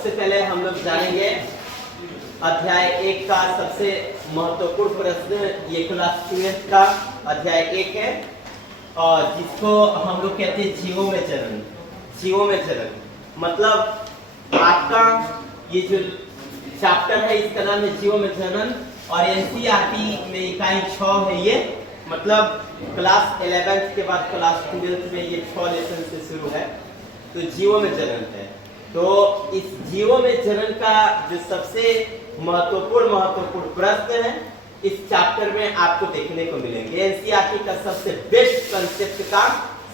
सबसे पहले हम लोग जानेंगे अध्याय 1 का सबसे महत्वपूर्ण प्रश्न। ये क्लास 12 का अध्याय 1 है और जिसको हम लोग कहते हैं जीवों में चरण। जीवों में चरण मतलब आपका ये जो चैप्टर है इसका नाम है जीवों में चरण और एनसीईआरटी में इकाई 6 है। ये मतलब क्लास 11 के बाद क्लास 12 में ये 6 लेसन से शुरू है। तो जीवों में चरण है। तो इस जीवों में चरण का जो सबसे महत्वपूर्ण प्रश्न है इस चैप्टर में आपको देखने को मिलेंगे। एनसीईआरटी का सबसे बेस्ट कंसेप्ट का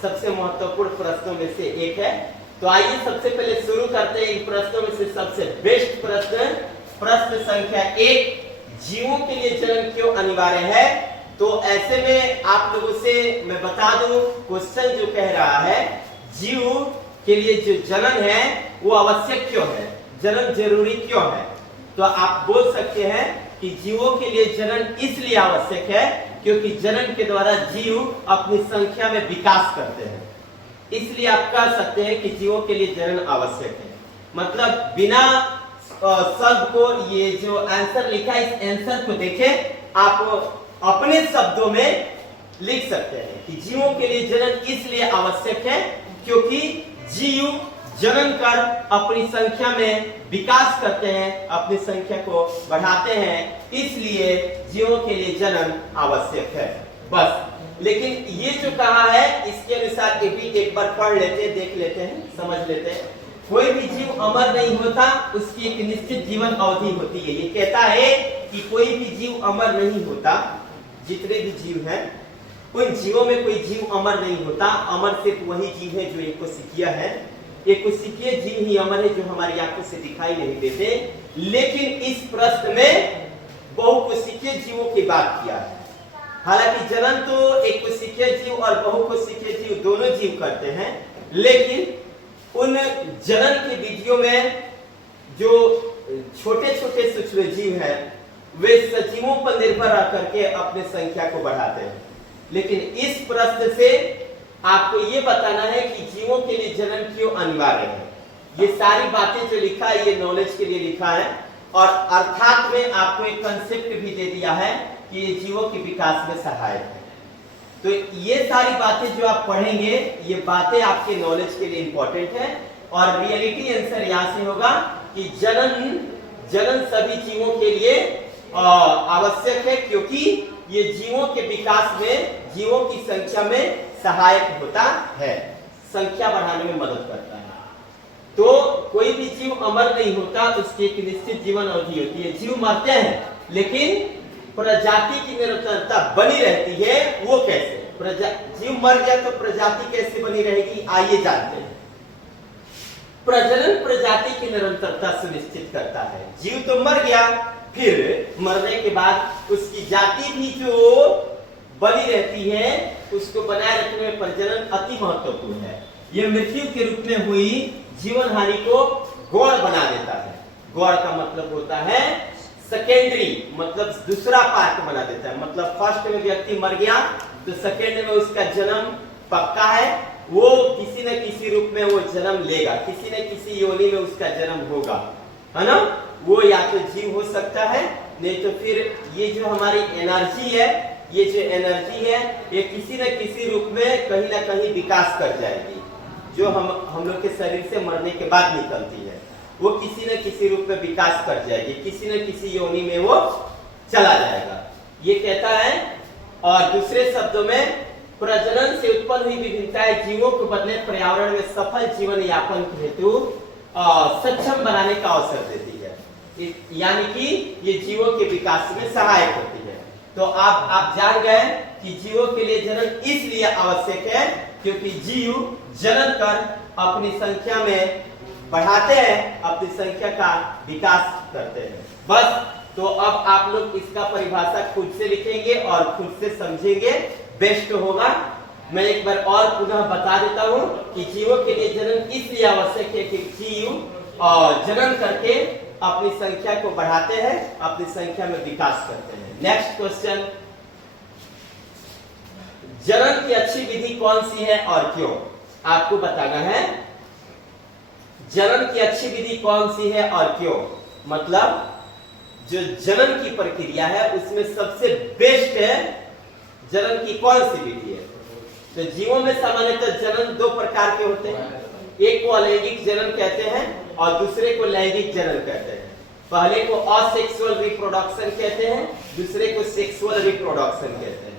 सबसे महत्वपूर्ण प्रश्नों में से एक है। तो आइए सबसे पहले शुरू करते हैं इन प्रश्नों में से सबसे बेस्ट प्रश्न संख्या 1, जीवों के लिए जन्म क्यों अनिवार्य है। तो ऐसे में आप लोगों से मैं बता दूं, क्वेश्चन जो कह रहा है जीव के लिए जो जन्म है वो आवश्यक क्यों है, जन्म जरूरी क्यों है। तो आप बोल सकते हैं कि जीवों के लिए जन्म इसलिए आवश्यक है क्योंकि जन्म के द्वारा जीव अपनी संख्या में विकास करते हैं। इसलिए आप कह सकते हैं कि जीवों के लिए जन्म आवश्यक है। मतलब बिना शब्द को ये जो आंसर लिखा है इस आंसर को देखें, आप अपने शब्दों में लिख सकते हैं कि जीवों के लिए जन्म इसलिए आवश्यक है क्योंकि जीव जन्म कर अपनी संख्या में विकास करते हैं, अपनी संख्या को बढ़ाते हैं, इसलिए जीवों के लिए जन्म आवश्यक है। बस। लेकिन ये जो कहा है इसके अनुसार एक बार पढ़ लेते हैं, देख लेते हैं, समझ लेते हैं। कोई भी जीव अमर नहीं होता, उसकी एक निश्चित जीवन अवधि होती है। ये कहता है कि कोई भी जीव अमर नहीं होता, जितने भी जीव हैं उन जीवों में कोई जीव अमर नहीं होता। अमर सिर्फ वही जीव है जो एक कोशिकीय है। एक कोशिकीय जीव ही अमर है जो हमारी आंखों से दिखाई नहीं देते। लेकिन इस प्रश्न में बहुकोशिकीय जीवों की बात किया है। हालांकि जनन तो एक कोशिकीय जीव और बहुकोशिकीय जीव दोनों जीव करते हैं, लेकिन उन जनन की विधियों में जो छोटे छोटे सूक्ष्म जीव हैं वे सजीवों पर निर्भर रह करके अपने संख्या को बढ़ाते हैं। लेकिन इस प्रश्न से आपको ये बताना है कि जीवों के लिए जन्म क्यों अनिवार्य है। ये सारी बातें जो लिखा है ये नॉलेज के लिए लिखा है और अर्थात में आपको एक कंसेप्ट भी दे दिया है कि ये जीवों के विकास में सहायक है। तो ये सारी बातें जो आप पढ़ेंगे ये बातें आपके नॉलेज के लिए इंपॉर्टेंट है और रियलिटी आंसर यहाँ से होगा कि जनन सभी जीवों के लिए आवश्यक है क्योंकि ये जीवों के विकास में, जीवों की संख्या में सहायक होता है, संख्या बढ़ाने में मदद करता है। तो कोई भी जीव अमर नहीं होता, उसकी एक निश्चित जीवन अवधि होती है। जीव मरते हैं लेकिन प्रजाति की निरंतरता बनी रहती है। वो कैसे? जीव मर गया तो प्रजाति कैसे बनी रहेगी, आइए जानते हैं। प्रजनन प्रजाति की निरंतरता सुनिश्चित करता है। जीव तो मर गया, फिर मरने के बाद उसकी जाति भी जो बनी रहती है उसको बनाए रखने में प्रजनन अति महत्वपूर्ण है। यह मृत्यु के रूप में हुई जीवन हानि को गौण बना देता है। गौण का मतलब होता है सेकेंडरी, मतलब दूसरा पार्ट बना देता है। मतलब फर्स्ट में व्यक्ति मर गया तो सेकेंड में उसका जन्म पक्का है, वो किसी न किसी रूप में वो जन्म लेगा, किसी न किसी योनि में उसका जन्म होगा, है ना। वो या तो जीव हो सकता है, नहीं तो फिर ये जो हमारी एनर्जी है, ये जो एनर्जी है ये किसी न किसी रूप में कहीं ना कहीं विकास कर जाएगी। जो हम लोग के शरीर से मरने के बाद निकलती है वो किसी न किसी रूप में विकास कर जाएगी, किसी न किसी योनि में वो चला जाएगा, ये कहता है। और दूसरे शब्दों में प्रजनन से उत्पन्न हुई विभिन्नताएं जीवों को बदले पर्यावरण में सफल जीवन यापन के हेतु सक्षम बनाने का अवसर देती है। यानी कि ये जीवों के विकास में सहायक होती है। तो आप जान गए कि जीवों के लिए जन्म इसलिए आवश्यक है क्योंकि जीव जन्म कर अपनी संख्या में बढ़ाते हैं, अपनी संख्या का विकास करते हैं। बस। तो अब आप लोग इसका परिभाषा खुद से लिखेंगे और खुद से समझेंगे, बेस्ट होगा। मैं एक बार और पुनः बता देता हूं कि जीवों के लिए जन्म इसलिए आवश्यक है कि जीव जन्म करके अपनी संख्या को बढ़ाते हैं, अपनी संख्या में विकास करते हैं। नेक्स्ट क्वेश्चन, जनन की अच्छी विधि कौन सी है और क्यों, आपको बताना है। जनन की अच्छी विधि कौन सी है और क्यों? मतलब जो जनन की प्रक्रिया है उसमें सबसे बेस्ट है जनन की कौन सी विधि है? तो जीवों में सामान्यतः जनन दो प्रकार के होते हैं, एक को अलैंगिक जनन कहते हैं और दूसरे को लैंगिक जनन कहते हैं। पहले को असेक्सुअल रिप्रोडक्शन कहते हैं, दूसरे को सेक्सुअल रिप्रोडक्शन कहते हैं।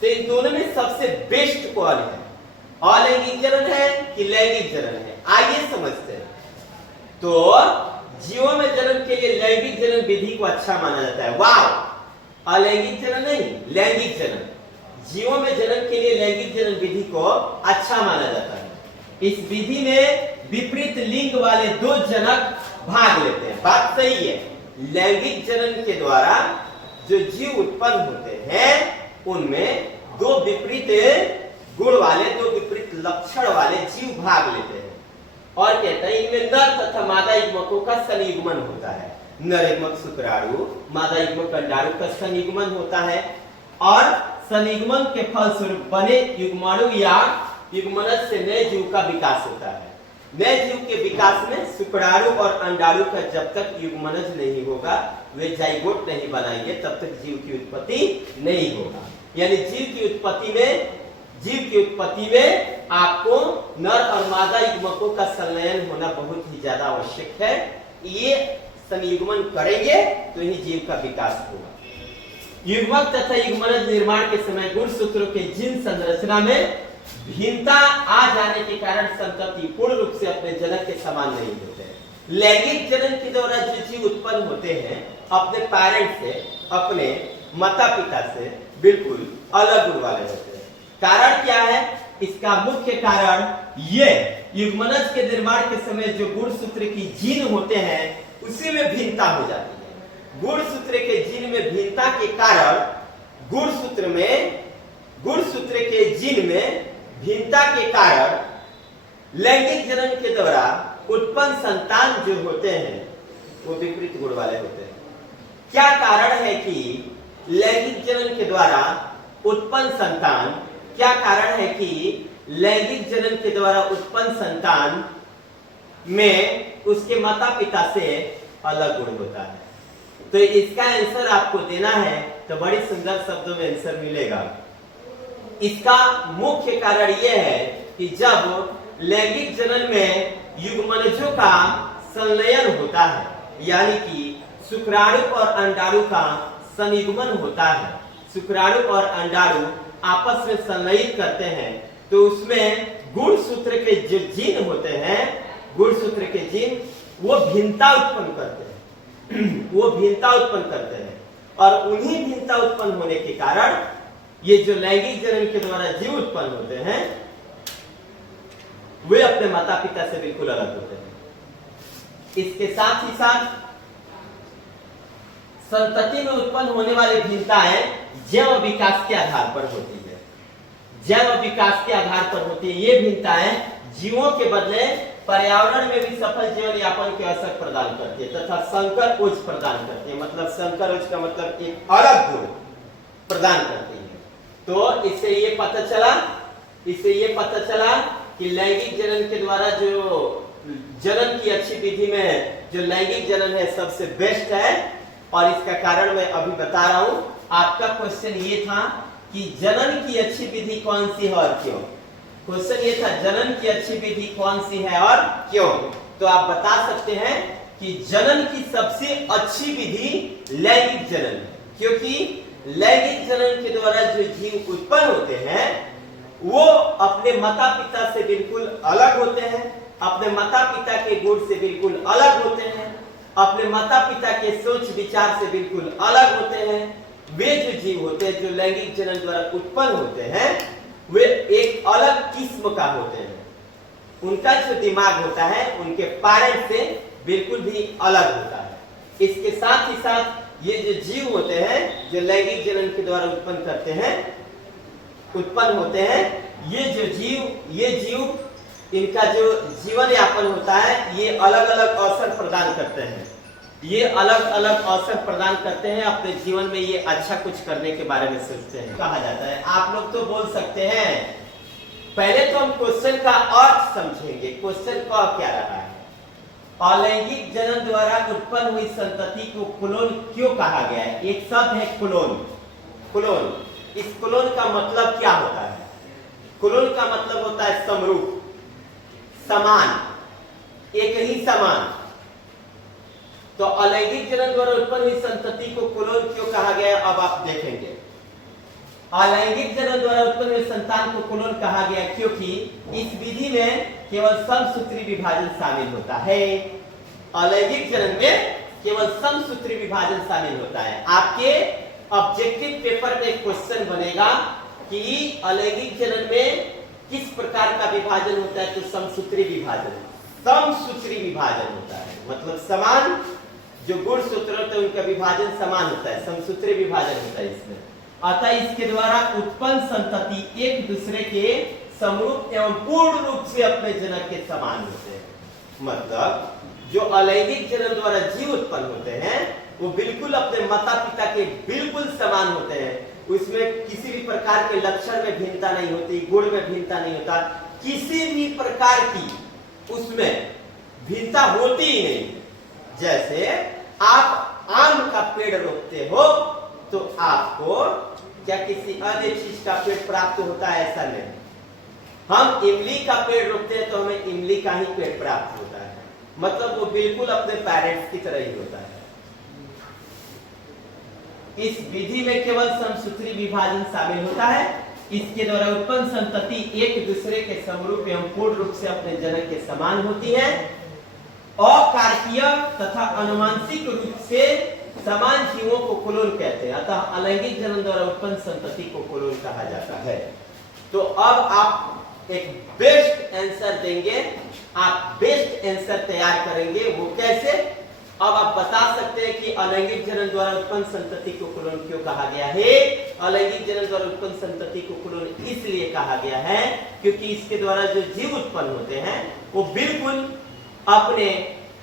तो इन दोनों में सबसे बेस्ट कौन है? अलैंगिक जनन है कि लैंगिक जनन है? आइए समझते हैं। तो जीवों में जन्म के लिए लैंगिक जनन विधि को अच्छा माना जाता है। वाह! अलैंगिक जनन नहीं, लैंगिक जनन। जीवों में जन्म के लिए लैंगिक जनन विधि को अच्छा माना जाता है। इस विधि में विपरीत लिंग वाले दो जनक भाग लेते हैं। बात सही है। लैंगिक जनन के द्वारा जो जीव उत्पन्न होते हैं उनमें दो विपरीत गुण वाले, दो विपरीत लक्षण वाले जीव भाग लेते हैं और कहते हैं इनमें नर तथा मादा युग्मकों का संयुग्मन होता है। नर युग्मक शुक्राणु, मादा युग्मक अंडाणु का संयुग्मन होता है और संयुग्मन के फलस्वरूप बने युग्माणु या युग्मनज से नए जीव का विकास होता है। नए जीव के विकास में शुक्राणु और अंडाणु का जब तक युग्मनज नहीं होगा, वे जाइगोट नहीं बनाएंगे, तब तक जीव की उत्पत्ति नहीं होगा। यानी जीव की उत्पत्ति में आपको नर और मादा युग्मकों का संलयन होना बहुत ही ज्यादा आवश्यक है। ये संयुग्मन करेंगे तो ही जीव का विकास होगा। युग्मक तथा युग्मनज निर्माण के समय गुणसूत्रों के जीन संरचना में भिन्नता आ जाने के कारण संतति पूर्ण रूप से अपने जनक के समान नहीं होते हैं। लैंगिक जनन के द्वारा जो जीव उत्पन्न होते हैं अपने पेरेंट्स से, अपने माता पिता से बिल्कुल अलग गुण वाले होते हैं। कारण क्या है? इसका मुख्य कारण ये युग्मनज के निर्माण के समय जो गुणसूत्र की जीन होते हैं उसी में भिन्नता हो जाती है। गुणसूत्र के जीन में भिन्नता के कारण गुणसूत्र के जीन में भिन्नता के कारण लैंगिक जनन के द्वारा उत्पन्न संतान जो होते हैं वो विपरीत गुण वाले होते हैं। क्या कारण है कि लैंगिक जनन के द्वारा उत्पन्न संतान, क्या कारण है कि लैंगिक जनन के द्वारा उत्पन्न संतान में उसके माता पिता से अलग गुण होता है? तो इसका आंसर आपको देना है तो बड़ी सुंदर शब्दों में आंसर मिलेगा। इसका मुख्य कारण यह है कि जब लैंगिक जनन में युग्मनजों का संलयन होता है, यानी कि शुक्राणु और अंडाणु का संयुग्मन होता है, शुक्राणु और अंडाणु आपस में संलयित करते हैं, तो उसमें गुणसूत्र के जो जीन होते हैं, गुणसूत्र के जीन वो भिन्नता उत्पन्न करते हैं वो भिन्नता उत्पन्न करते हैं और उन्हीं भिन्नता उत्पन्न होने के कारण ये जो लैंगिक जनन के द्वारा जीव उत्पन्न होते हैं वे अपने माता पिता से बिल्कुल अलग होते हैं। इसके साथ ही साथ संतति में उत्पन्न होने वाली भिन्नताएं जैव विकास के आधार पर होती है। जैव विकास के आधार पर होती है ये भिन्नताएं जीवों के बदले पर्यावरण में भी सफल जीवन यापन के अवसर प्रदान करती है तथा संकर उच्च प्रदान करती है। मतलब संकर उच्च का मतलब एक अलग गुण प्रदान करती है। तो इससे ये पता चला कि लैंगिक जनन के द्वारा जो जनन की अच्छी विधि में जो लैंगिक जनन है सबसे बेस्ट है और इसका कारण मैं अभी बता रहा हूं। आपका क्वेश्चन ये था कि जनन की अच्छी विधि कौन सी है और क्यों? क्वेश्चन ये था जनन की अच्छी विधि कौन सी है और क्यों? तो आप बता सकते हैं कि जनन की सबसे अच्छी विधि लैंगिक जनन है, क्योंकि लैंगिक जनन के द्वारा जो जीव उत्पन्न होते हैं वो अपने माता पिता से बिल्कुल अलग होते हैं, अपने माता पिता के गुण से बिल्कुल अलग होते हैं, अपने माता पिता के सोच विचार से बिल्कुल अलग होते हैं। वे जो जीव होते हैं जो लैंगिक जनन द्वारा उत्पन्न होते हैं वे एक अलग किस्म का होते हैं। उनका जो दिमाग होता है उनके पेरेंट्स से बिल्कुल भी अलग होता है। इसके साथ ही साथ ये जो जीव होते हैं जो लैंगिक जनन के द्वारा उत्पन्न होते हैं ये जीव इनका जो जीवन यापन होता है ये अलग अलग अवसर प्रदान करते हैं। ये अलग अलग अवसर प्रदान करते हैं, अपने जीवन में ये अच्छा कुछ करने के बारे में सोचते हैं। कहा जाता है आप लोग तो बोल सकते हैं। पहले तो हम क्वेश्चन का अर्थ समझेंगे, क्वेश्चन का क्या रहा है। अलैंगिक जनन द्वारा उत्पन्न हुई संतति को क्लोन क्यों कहा गया है? एक शब्द है क्लोन। क्लोन, इस क्लोन का मतलब क्या होता है? क्लोन का मतलब होता है समरूप, समान, एक ही समान। तो अलैंगिक जनन द्वारा उत्पन्न हुई संतति को क्लोन क्यों कहा गया है? अब आप देखेंगे। अलैंगिक जनन द्वारा उत्पन्न हुए संतान को क्लोन कहा गया क्योंकि इस विधि में केवल समसूत्री विभाजन शामिल होता है। अलैंगिक जनन में केवल समसूत्री विभाजन शामिल होता है। आपके ऑब्जेक्टिव पेपर में एक क्वेश्चन बनेगा कि अलैंगिक जनन में किस प्रकार का विभाजन होता है? तो समसूत्री विभाजन, समसूत्री विभाजन होता है, मतलब समान जो गुणसूत्र होते हैं उनका विभाजन समान होता है, समसूत्री विभाजन होता है इसमें। अतः इसके द्वारा उत्पन्न संतति एक दूसरे के समरूप एवं पूर्ण रूप से अपने जनक के समान होते हैं। मतलब जो अलैंगिक जनन द्वारा जीव उत्पन्न होते हैं वो बिल्कुल अपने माता पिता के बिल्कुल समान होते हैं। उसमें किसी भी प्रकार के लक्षण में भिन्नता नहीं होती, गुण में भिन्नता नहीं होता, किसी भी प्रकार की उसमें भिन्नता होती ही नहीं। जैसे आप आम का पेड़ रोपते हो तो आपको क्या किसी अन्य चीज का पेड़ प्राप्त होता है? ऐसा नहीं। हम इमली का पेड़ रोपते हैं तो हमें इमली का ही पेड़ प्राप्त होता है, मतलब वो बिल्कुल अपने पेरेंट्स की तरह ही होता है। इस विधि में केवल समसूत्री विभाजन शामिल होता है। इसके द्वारा उत्पन्न संतति एक दूसरे के समरूप एवं पूर्ण रूप से अपने जनक के समान होती है। अकारकीय तथा अनुवांशिक रूप से समान जीवों को क्लोन कहते हैं। अतः अलैंगिक जनन द्वारा उत्पन्न संतति को क्लोन कहा जाता है। तो अब आप एक बेस्ट आंसर देंगे, आप बेस्ट आंसर तैयार करेंगे। वो कैसे? अब आप बता सकते हैं कि अलैंगिक जनन द्वारा उत्पन्न संतति को क्लोन क्यों कहा गया है? अलैंगिक जनन द्वारा उत्पन्न संतति को क्लोन इसलिए कहा गया है क्योंकि इसके द्वारा जो जीव उत्पन्न होते हैं वो बिल्कुल अपने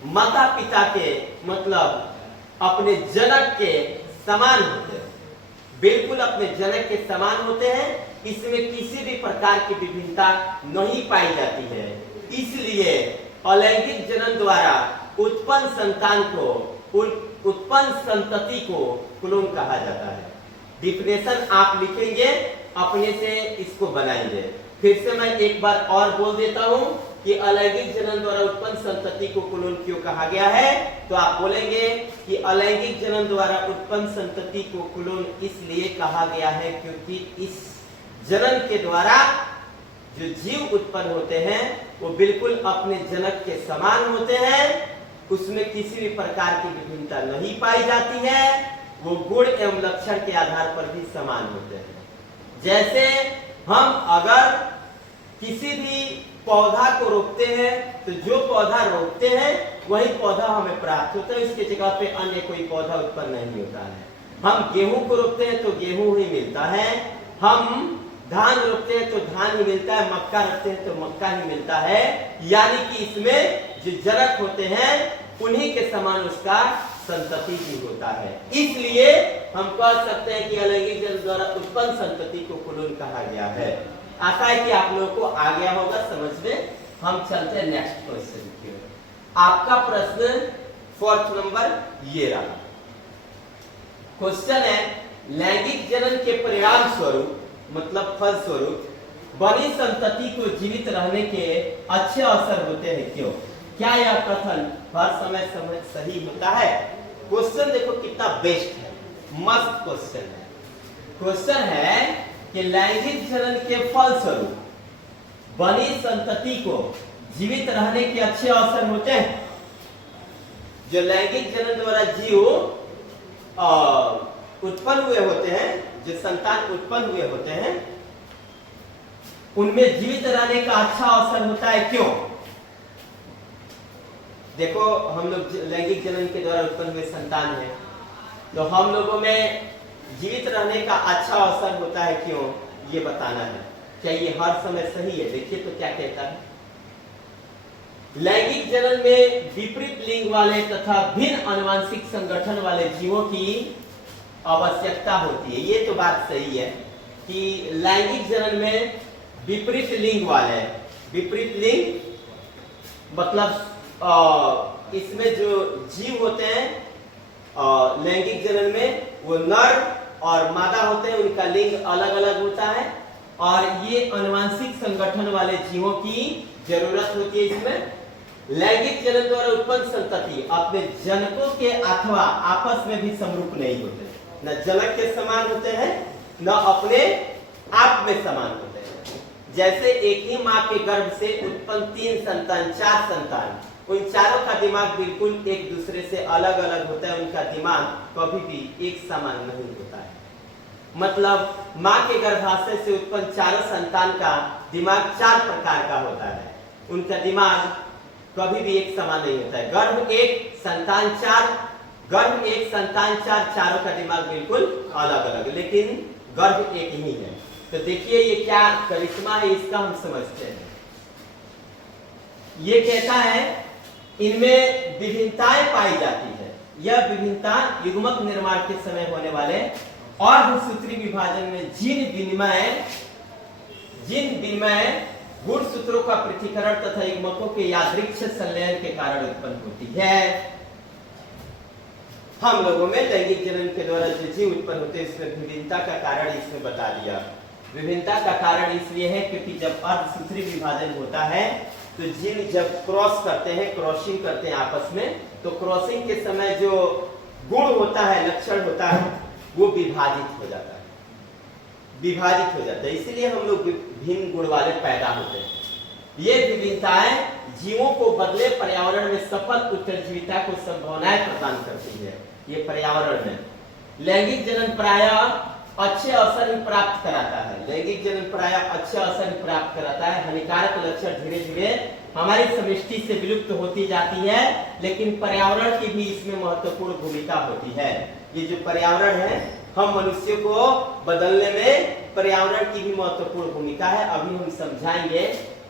माता पिता के, मतलब अपने जनक के समान होते हैं, बिल्कुल अपने जनक के समान होते हैं। इसमें किसी भी प्रकार की विभिन्नता नहीं पाई जाती है। इसलिए अलैंगिक जनन द्वारा उत्पन्न संतान को, उत्पन्न संतति को क्लोन कहा जाता है। डिफिनेशन आप लिखेंगे, अपने से इसको बनाएंगे। फिर से मैं एक बार और बोल देता हूं कि अलैंगिक जनन द्वारा उत्पन्न संतति को क्लोन क्यों कहा गया है? तो आप बोलेंगे कि अलैंगिक जनन द्वारा उत्पन्न संतति को क्लोन इसलिए कहा गया है क्योंकि इस जनन के द्वारा जो जीव उत्पन्न होते हैं वो बिल्कुल अपने जनक के समान होते हैं। उसमें किसी भी प्रकार की विभिन्नता नहीं पाई जाती है। वो गुण एवं लक्षण के आधार पर भी समान होते हैं। जैसे हम अगर किसी भी पौधा को रोपते हैं तो जो पौधा रोपते हैं वही पौधा हमें प्राप्त होता है, इसके जगह पे अन्य कोई पौधा उत्पन्न नहीं होता है। हम गेहूं को रोपते हैं तो गेहूं ही मिलता है, हम धान रोपते हैं तो धान ही मिलता है, मक्का रोपते हैं तो मक्का ही मिलता है। यानी कि इसमें जो जनक होते हैं उन्हीं के समान उसका संतति भी होता है। इसलिए हम कह सकते हैं कि अलैंगिक जनन द्वारा उत्पन्न संतति को क्लोन कहा गया है। आशा है कि आप लोगों को आ गया होगा समझ में। हम चलते हैं नेक्स्ट क्वेश्चन की ओर। आपका प्रश्न 4th नंबर ये रहा। क्वेश्चन है लैंगिक जनन के परिणाम स्वरूप, मतलब फल स्वरूप बनी संतति को जीवित रहने के अच्छे अवसर होते हैं क्यों? क्या यह कथन हर समय समझ सही होता है? क्वेश्चन देखो कितना बेस्ट है, मस्त क्वेश्चन है। क्वेश्चन है कि लैंगिक जनन के फल स्वरूप बनी संतति को जीवित रहने के अच्छे अवसर होते हैं। जो लैंगिक जनन द्वारा जीव उत्पन्न हुए होते हैं, जो संतान उत्पन्न हुए होते हैं, उनमें जीवित रहने का अच्छा अवसर होता है क्यों? देखो हम लोग लैंगिक जनन के द्वारा उत्पन्न हुए संतान हैं, तो हम लोगों में जीवित रहने का अच्छा अवसर होता है क्यों, ये बताना है। क्या ये हर समय सही है? देखिए तो क्या कहता है। लैंगिक जनन में विपरीत लिंग वाले तथा भिन्न आनुवंशिक संगठन वाले जीवों की आवश्यकता होती है। ये तो बात सही है कि लैंगिक जनन में विपरीत लिंग वाले, विपरीत लिंग मतलब इसमें जो जीव होते हैं लैंगिक जनन में, वो नर और मादा होते हैं, उनका लिंग अलग अलग होता है और ये आनुवंशिक संगठन वाले जीवों की जरूरत होती है। इसमें लैंगिक जनन द्वारा उत्पन्न संतति अपने जनकों के अथवा आपस में भी समरूप नहीं होते, न जनक के समान होते हैं न अपने आप में समान होते हैं। जैसे एक ही माँ के गर्भ से उत्पन्न 3 संतान 4 संतान, उन चारों का दिमाग बिल्कुल एक दूसरे से अलग अलग होता है, उनका दिमाग कभी भी एक समान नहीं होता है। मतलब माँ के गर्भाशय से उत्पन्न चारों संतान का दिमाग 4 प्रकार का होता है, उनका दिमाग कभी भी एक समान नहीं होता है। गर्भ एक संतान 4, चारों का दिमाग बिल्कुल अलग अलग, लेकिन गर्भ एक ही है। तो देखिए ये क्या करिश्मा है इसका, हम समझते हैं। ये कहता है इनमें विभिन्नताएं पाई जाती है। यह विभिन्नता युग्मक निर्माण के समय होने वाले अर्धसूत्री विभाजन में जिन विनिमय गुणसूत्रों का पृथक्करण तथा युग्मकों के यादृच्छिक संलयन के कारण उत्पन्न होती है। हम लोगों में लैंगिक जनन के द्वारा जो जीव उत्पन्न होते हैं इसमें विभिन्नता का कारण इसमें बता दिया। विभिन्नता का कारण इसलिए है क्योंकि जब अर्धसूत्री विभाजन होता है तो जीव जब क्रॉस करते हैं, क्रॉसिंग करते हैं आपस में, तो क्रॉसिंग के समय जो गुण होता है, लक्षण होता है, वो विभाजित हो जाता है। इसलिए हम लोग भिन्न गुण वाले पैदा होते हैं। ये विभिन्नताएं जीवों को बदले पर्यावरण में सफल उत्तरजीविता को संभावनाएं प्रदान करती है। ये पर्यावरण में लैंगिक जनन प्रायः अच्छे अवसर ही प्राप्त कराता है। लैंगिक जनन प्रायः अच्छे अवसर ही प्राप्त कराता है। हानिकारक लक्षण धीरे धीरे हमारी समष्टि से विलुप्त होती जाती है, लेकिन पर्यावरण की भी इसमें महत्वपूर्ण भूमिका होती है। ये जो पर्यावरण है, हम मनुष्यों को बदलने में पर्यावरण की भी महत्वपूर्ण भूमिका है। अभी हम समझाएंगे।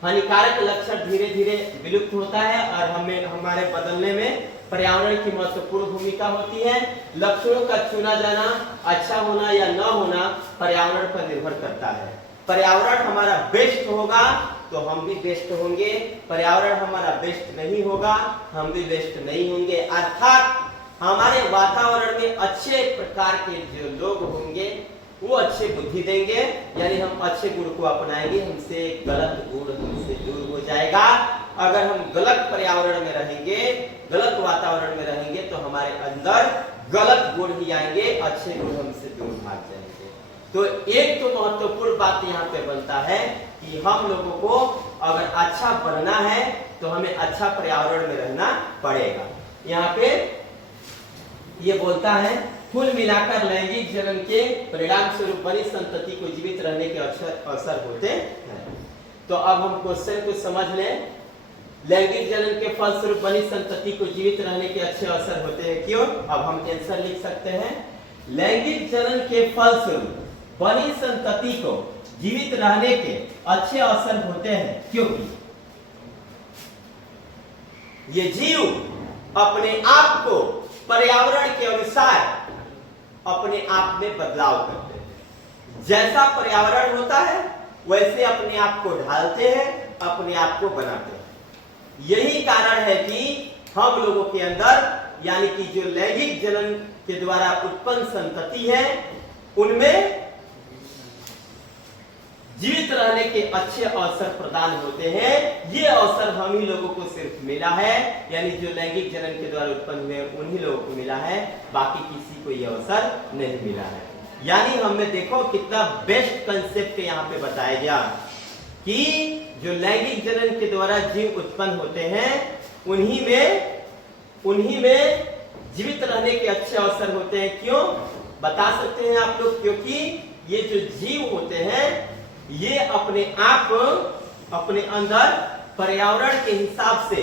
हानिकारक लक्षण धीरे धीरे विलुप्त होता है और हमारे बदलने में पर्यावरण की महत्वपूर्ण भूमिका होती है। लक्षणों का चुना जाना, अच्छा होना या न होना पर्यावरण पर निर्भर करता है। पर्यावरण हमारा बेस्ट होगा तो हम भी बेस्ट होंगे, पर्यावरण हमारा बेस्ट नहीं होगा हम भी बेस्ट नहीं होंगे। अर्थात हमारे वातावरण में अच्छे प्रकार के जो लोग होंगे वो अच्छे बुद्धि देंगे, यानी हम अच्छे गुण को अपनाएंगे, हमसे गलत गुण हमसे दूर हो जाएगा। अगर हम गलत पर्यावरण में रहेंगे, गलत वातावरण में रहेंगे तो हमारे अंदर गलत गुण ही आएंगे, अच्छे गुण हमसे दूर भाग जाएंगे। तो एक तो महत्वपूर्ण बात यहाँ पे बनता है कि हम लोगों को अगर अच्छा बनना है तो हमें अच्छा पर्यावरण में रहना पड़ेगा। यहाँ पे ये बोलता है कुल मिलाकर लैंगिक जनन के परिणाम स्वरूप बनी संतति को जीवित रहने के अवसर होते हैं। तो अब हम क्वेश्चन को समझ लें। लैंगिक जनन के फलस्वरूप बनी संतति को जीवित रहने के अच्छे अवसर होते हैं। क्यों? अब हम आंसर लिख सकते हैं। लैंगिक जनन के फलस्वरूप बनी संतति को जीवित रहने के अच्छे अवसर होते हैं क्योंकि ये जीव अपने आप को पर्यावरण के अनुसार अपने आप में बदलाव करते हैं। जैसा पर्यावरण होता है वैसे अपने आप को ढालते हैं, अपने आप को बनाते हैं। यही कारण है कि हम लोगों के अंदर यानी कि जो लैंगिक जनन के द्वारा उत्पन्न संतति है उनमें जीवित रहने के अच्छे अवसर प्रदान होते हैं। ये अवसर हम ही लोगों को सिर्फ मिला है, यानी जो लैंगिक जनन के द्वारा उत्पन्न हुए उन्हीं लोगों को मिला है, बाकी किसी को ये अवसर नहीं मिला है। यानी हमने देखो कितना बेस्ट कंसेप्ट यहाँ पे बताया गया कि जो लैंगिक जनन के द्वारा जीव उत्पन्न होते हैं उन्हीं में जीवित रहने के अच्छे अवसर होते हैं। क्यों बता सकते हैं आप लोग? क्योंकि ये जो जीव होते हैं ये अपने आप अपने अंदर पर्यावरण के हिसाब से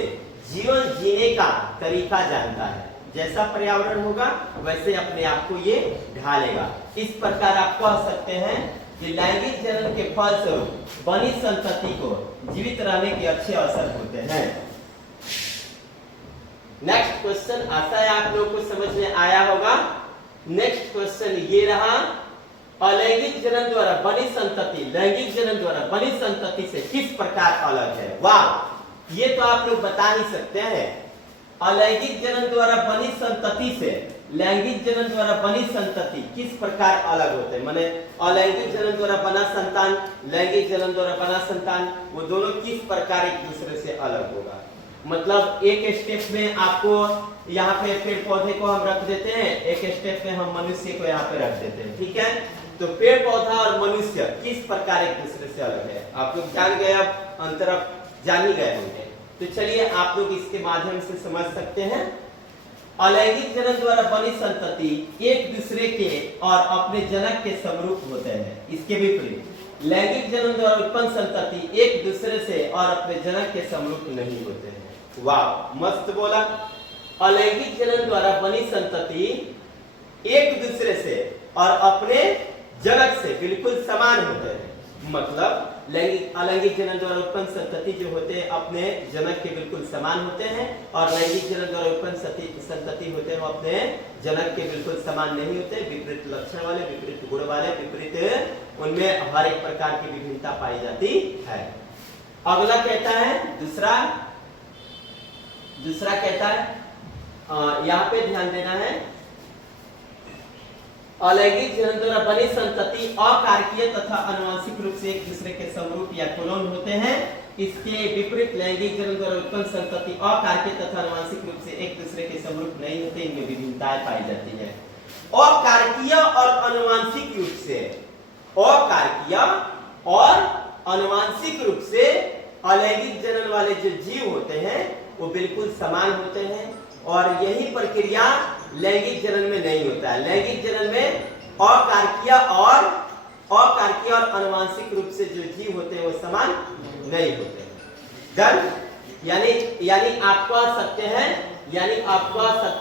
जीवन जीने का तरीका जानता है। जैसा पर्यावरण होगा वैसे अपने आप को ये ढालेगा। इस प्रकार आप कह सकते हैं कि लैंगिक जनन के फलस्वरूप बनी संतति को जीवित रहने के अच्छे अवसर होते हैं। नेक्स्ट क्वेश्चन, आशा है आप लोगों को समझ में आया होगा। नेक्स्ट क्वेश्चन ये रहा, अलैंगिक जनन द्वारा बनी संतति लैंगिक जनन द्वारा बनी संतति से किस प्रकार अलग है? वाह, ये तो आप लोग बता ही सकते हैं। अलैंगिक जनन द्वारा बनी संतति से लैंगिक जनन द्वारा बनी संतति किस प्रकार अलग होते हैं? माने अलैंगिक जनन द्वारा बना संतान, लैंगिक जनन द्वारा बना संतान, वो दोनों किस प्रकार एक दूसरे से अलग होगा? मतलब एक स्टेप में आपको यहाँ पे पेड़ पौधे को हम रख देते हैं, एक स्टेप में हम मनुष्य को यहाँ पे रख देते हैं, ठीक है? तो पेड़ पौधा और मनुष्य किस प्रकार एक दूसरे से अलग है? आप लोग जान गए, अब अंतर अब जान ही गए होंगे। तो चलिए आप लोग इसके माध्यम से समझ सकते हैं। अलैंगिक जनन द्वारा बनी संतति एक दूसरे के और अपने जनक के समरूप होते हैं। इसके विपरीत लैंगिक जनन द्वारा उत्पन्न संतति एक दूसरे से और अपने जनक के समरूप नहीं होते हैं। वाह, मस्त बोला। अलैंगिक जनन द्वारा बनी संतति एक दूसरे से और अपने जनक से बिल्कुल समान होते हैं। मतलब अलैंगिक जनन द्वारा उत्पन्न संतति जो होते हैं अपने जनक के बिल्कुल समान होते हैं, और लैंगिक जनन द्वारा उत्पन्न संतति होते हैं वो अपने जनक के बिल्कुल समान नहीं होते। विपरीत लक्षण वाले, विपरीत गुण वाले, विपरीत उनमें हर एक प्रकार की विभिन्नता पाई जाती है। अगला कहता है दूसरा कहता है, यहाँ पे ध्यान देना है, अलैंगिक जनन द्वारा बनी संतति अकारकीय तथा आनुवंशिक रूप से एक दूसरे के समरूप या क्लोन होते हैं। इसके विपरीत लैंगिक जनन द्वारा उत्पन्न संतति अकारकीय तथा आनुवंशिक रूप से एक दूसरे के समरूप नहीं होते, इनमें विभिन्नताएं पाई जाती है। अकारकीय और आनुवंशिक रूप से, अकारकीय और आनुवंशिक रूप से अलैंगिक जनन वाले जो जीव होते हैं वो बिल्कुल समान होते हैं, और यही प्रक्रिया लैंगिक जनन में नहीं होता है। लैंगिक जनन में अकारकीय और आनुवंशिक रूप से जो जीव होते हैं वो समान नहीं होते। डन? यानी आप कह सकते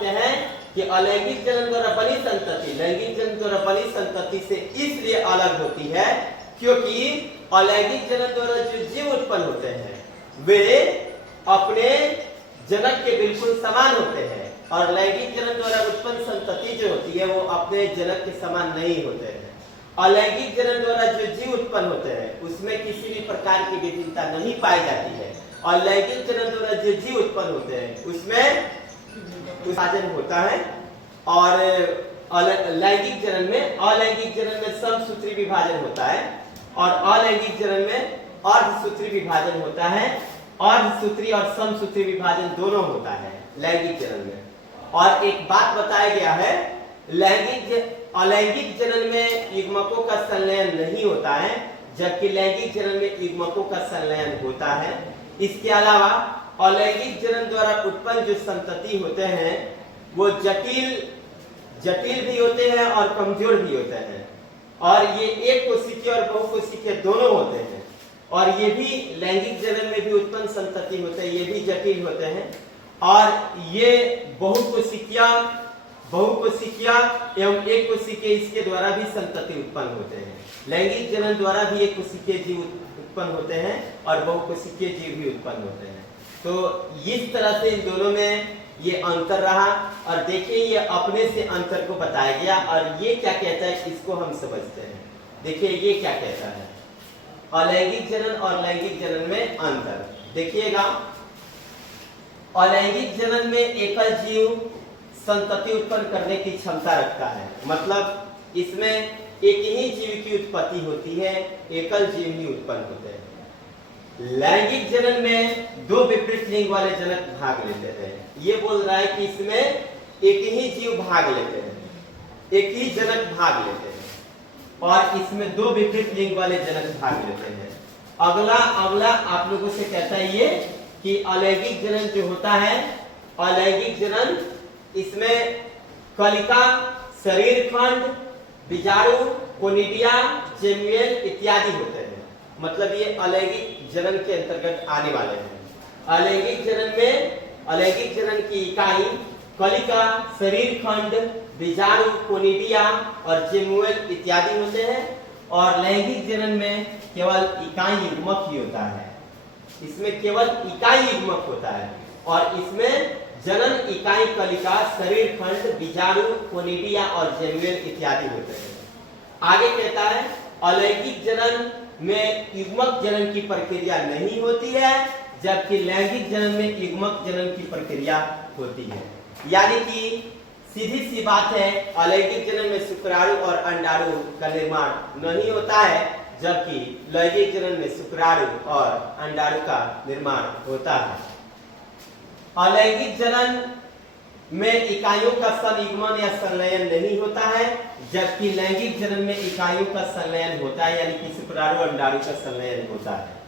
हैं कि अलैंगिक जनन द्वारा बनी संतति लैंगिक जनन द्वारा बनी संतति से इसलिए अलग होती है क्योंकि अलैंगिक जनन द्वारा जो जीव उत्पन्न होते हैं वे अपने जनक के बिल्कुल समान होते हैं, और लैंगिक जनन द्वारा उत्पन्न संतति जो होती है वो अपने जनक के समान नहीं होते हैं। अलैंगिक जनन द्वारा जो जीव उत्पन्न होते हैं उसमें किसी भी प्रकार की विभिन्नता नहीं पाई जाती है, और लैंगिक जनन द्वारा जो जीव उत्पन्न होते हैं उसमें विभाजन होता है। और लैंगिक जनन में समसूत्री विभाजन होता है, और अलैंगिक जनन में अर्धसूत्री विभाजन होता है। अर्धसूत्री और समसूत्री विभाजन दोनों होता है लैंगिक जनन में। और एक बात बताया गया है, अलैंगिक जनन में युग्मकों का संलयन नहीं होता है, जबकि लैंगिक जनन में युग्मकों का संलयन होता है। इसके अलावा अलैंगिक जनन द्वारा उत्पन्न जो संतति होते हैं वो जटिल भी होते हैं और कमजोर भी होते हैं, और ये एक कोशिकीय और बहुकोशिकीय दोनों होते हैं। और ये भी लैंगिक जनन में भी उत्पन्न संतति होते हैं, ये भी जटिल होते हैं, और ये बहुकोशिकीय एवं एक कोशिकीय इसके द्वारा भी संतति उत्पन्न होते हैं। लैंगिक जनन द्वारा भी एक कोशिकीय जीव उत्पन्न होते हैं और बहुकोशिकीय जीव भी उत्पन्न होते हैं। तो इस तरह से इन दोनों में ये अंतर रहा, और देखिए ये अपने से अंतर को बताया गया, और ये क्या कहता है इसको हम समझते हैं। देखिए ये क्या कहता है, अलैंगिक जनन और लैंगिक जनन में अंतर देखिएगा। अलैंगिक जनन में एकल जीव संतति उत्पन्न करने की क्षमता रखता है, मतलब इसमें एक ही जीव की उत्पत्ति होती है, एकल जीव ही उत्पन्न होते हैं। लैंगिक जनन में दो विपरीत लिंग वाले जनक भाग लेते हैं। ये बोल रहा है कि इसमें एक ही जीव भाग लेते हैं, एक ही जनक भाग लेते हैं, और इसमें दो विपरीत लिंग वाले जनक भाग लेते हैं। अगला आप लोगों से कहता है ये कि अलैंगिक जनन जो होता है, अलैंगिक जनन इसमें कलिका, शरीर खंड, बीजाणु, कोनिडिया, जेमुएल इत्यादि होते हैं। मतलब ये अलैंगिक जनन के अंतर्गत आने वाले हैं। अलैंगिक जनन की इकाई कलिका, शरीर खंड, बीजाणु, कोनिडिया और जेमुएल इत्यादि होते हैं, और लैंगिक जनन में केवल इकाई युग्मक ही होता है। इसमें केवल इकाई युग्मक होता है, और इसमें जनन इकाई कलिका, शरीर खंड, बीजाणु, कोनिडिया और जेमुएल इत्यादि होते हैं। आगे कहता है अलैंगिक जनन में युग्मक जनन की प्रक्रिया नहीं होती है, जबकि लैंगिक जनन में युग्मक जनन की प्रक्रिया होती है। यानी कि सीधी सी बात है, अलैंगिक जनन में शुक्राणु और अंडाणु का निर्माण नहीं होता है, जबकि लैंगिक जनन में शुक्राणु और अंडाणु का निर्माण होता है। अलैंगिक जनन में इकाइयों का संयुग्मन या संलयन नहीं होता है, जबकि लैंगिक जनन में इकाइयों का संलयन होता है, यानी कि शुक्राणु और अंडाणु का संलयन होता है।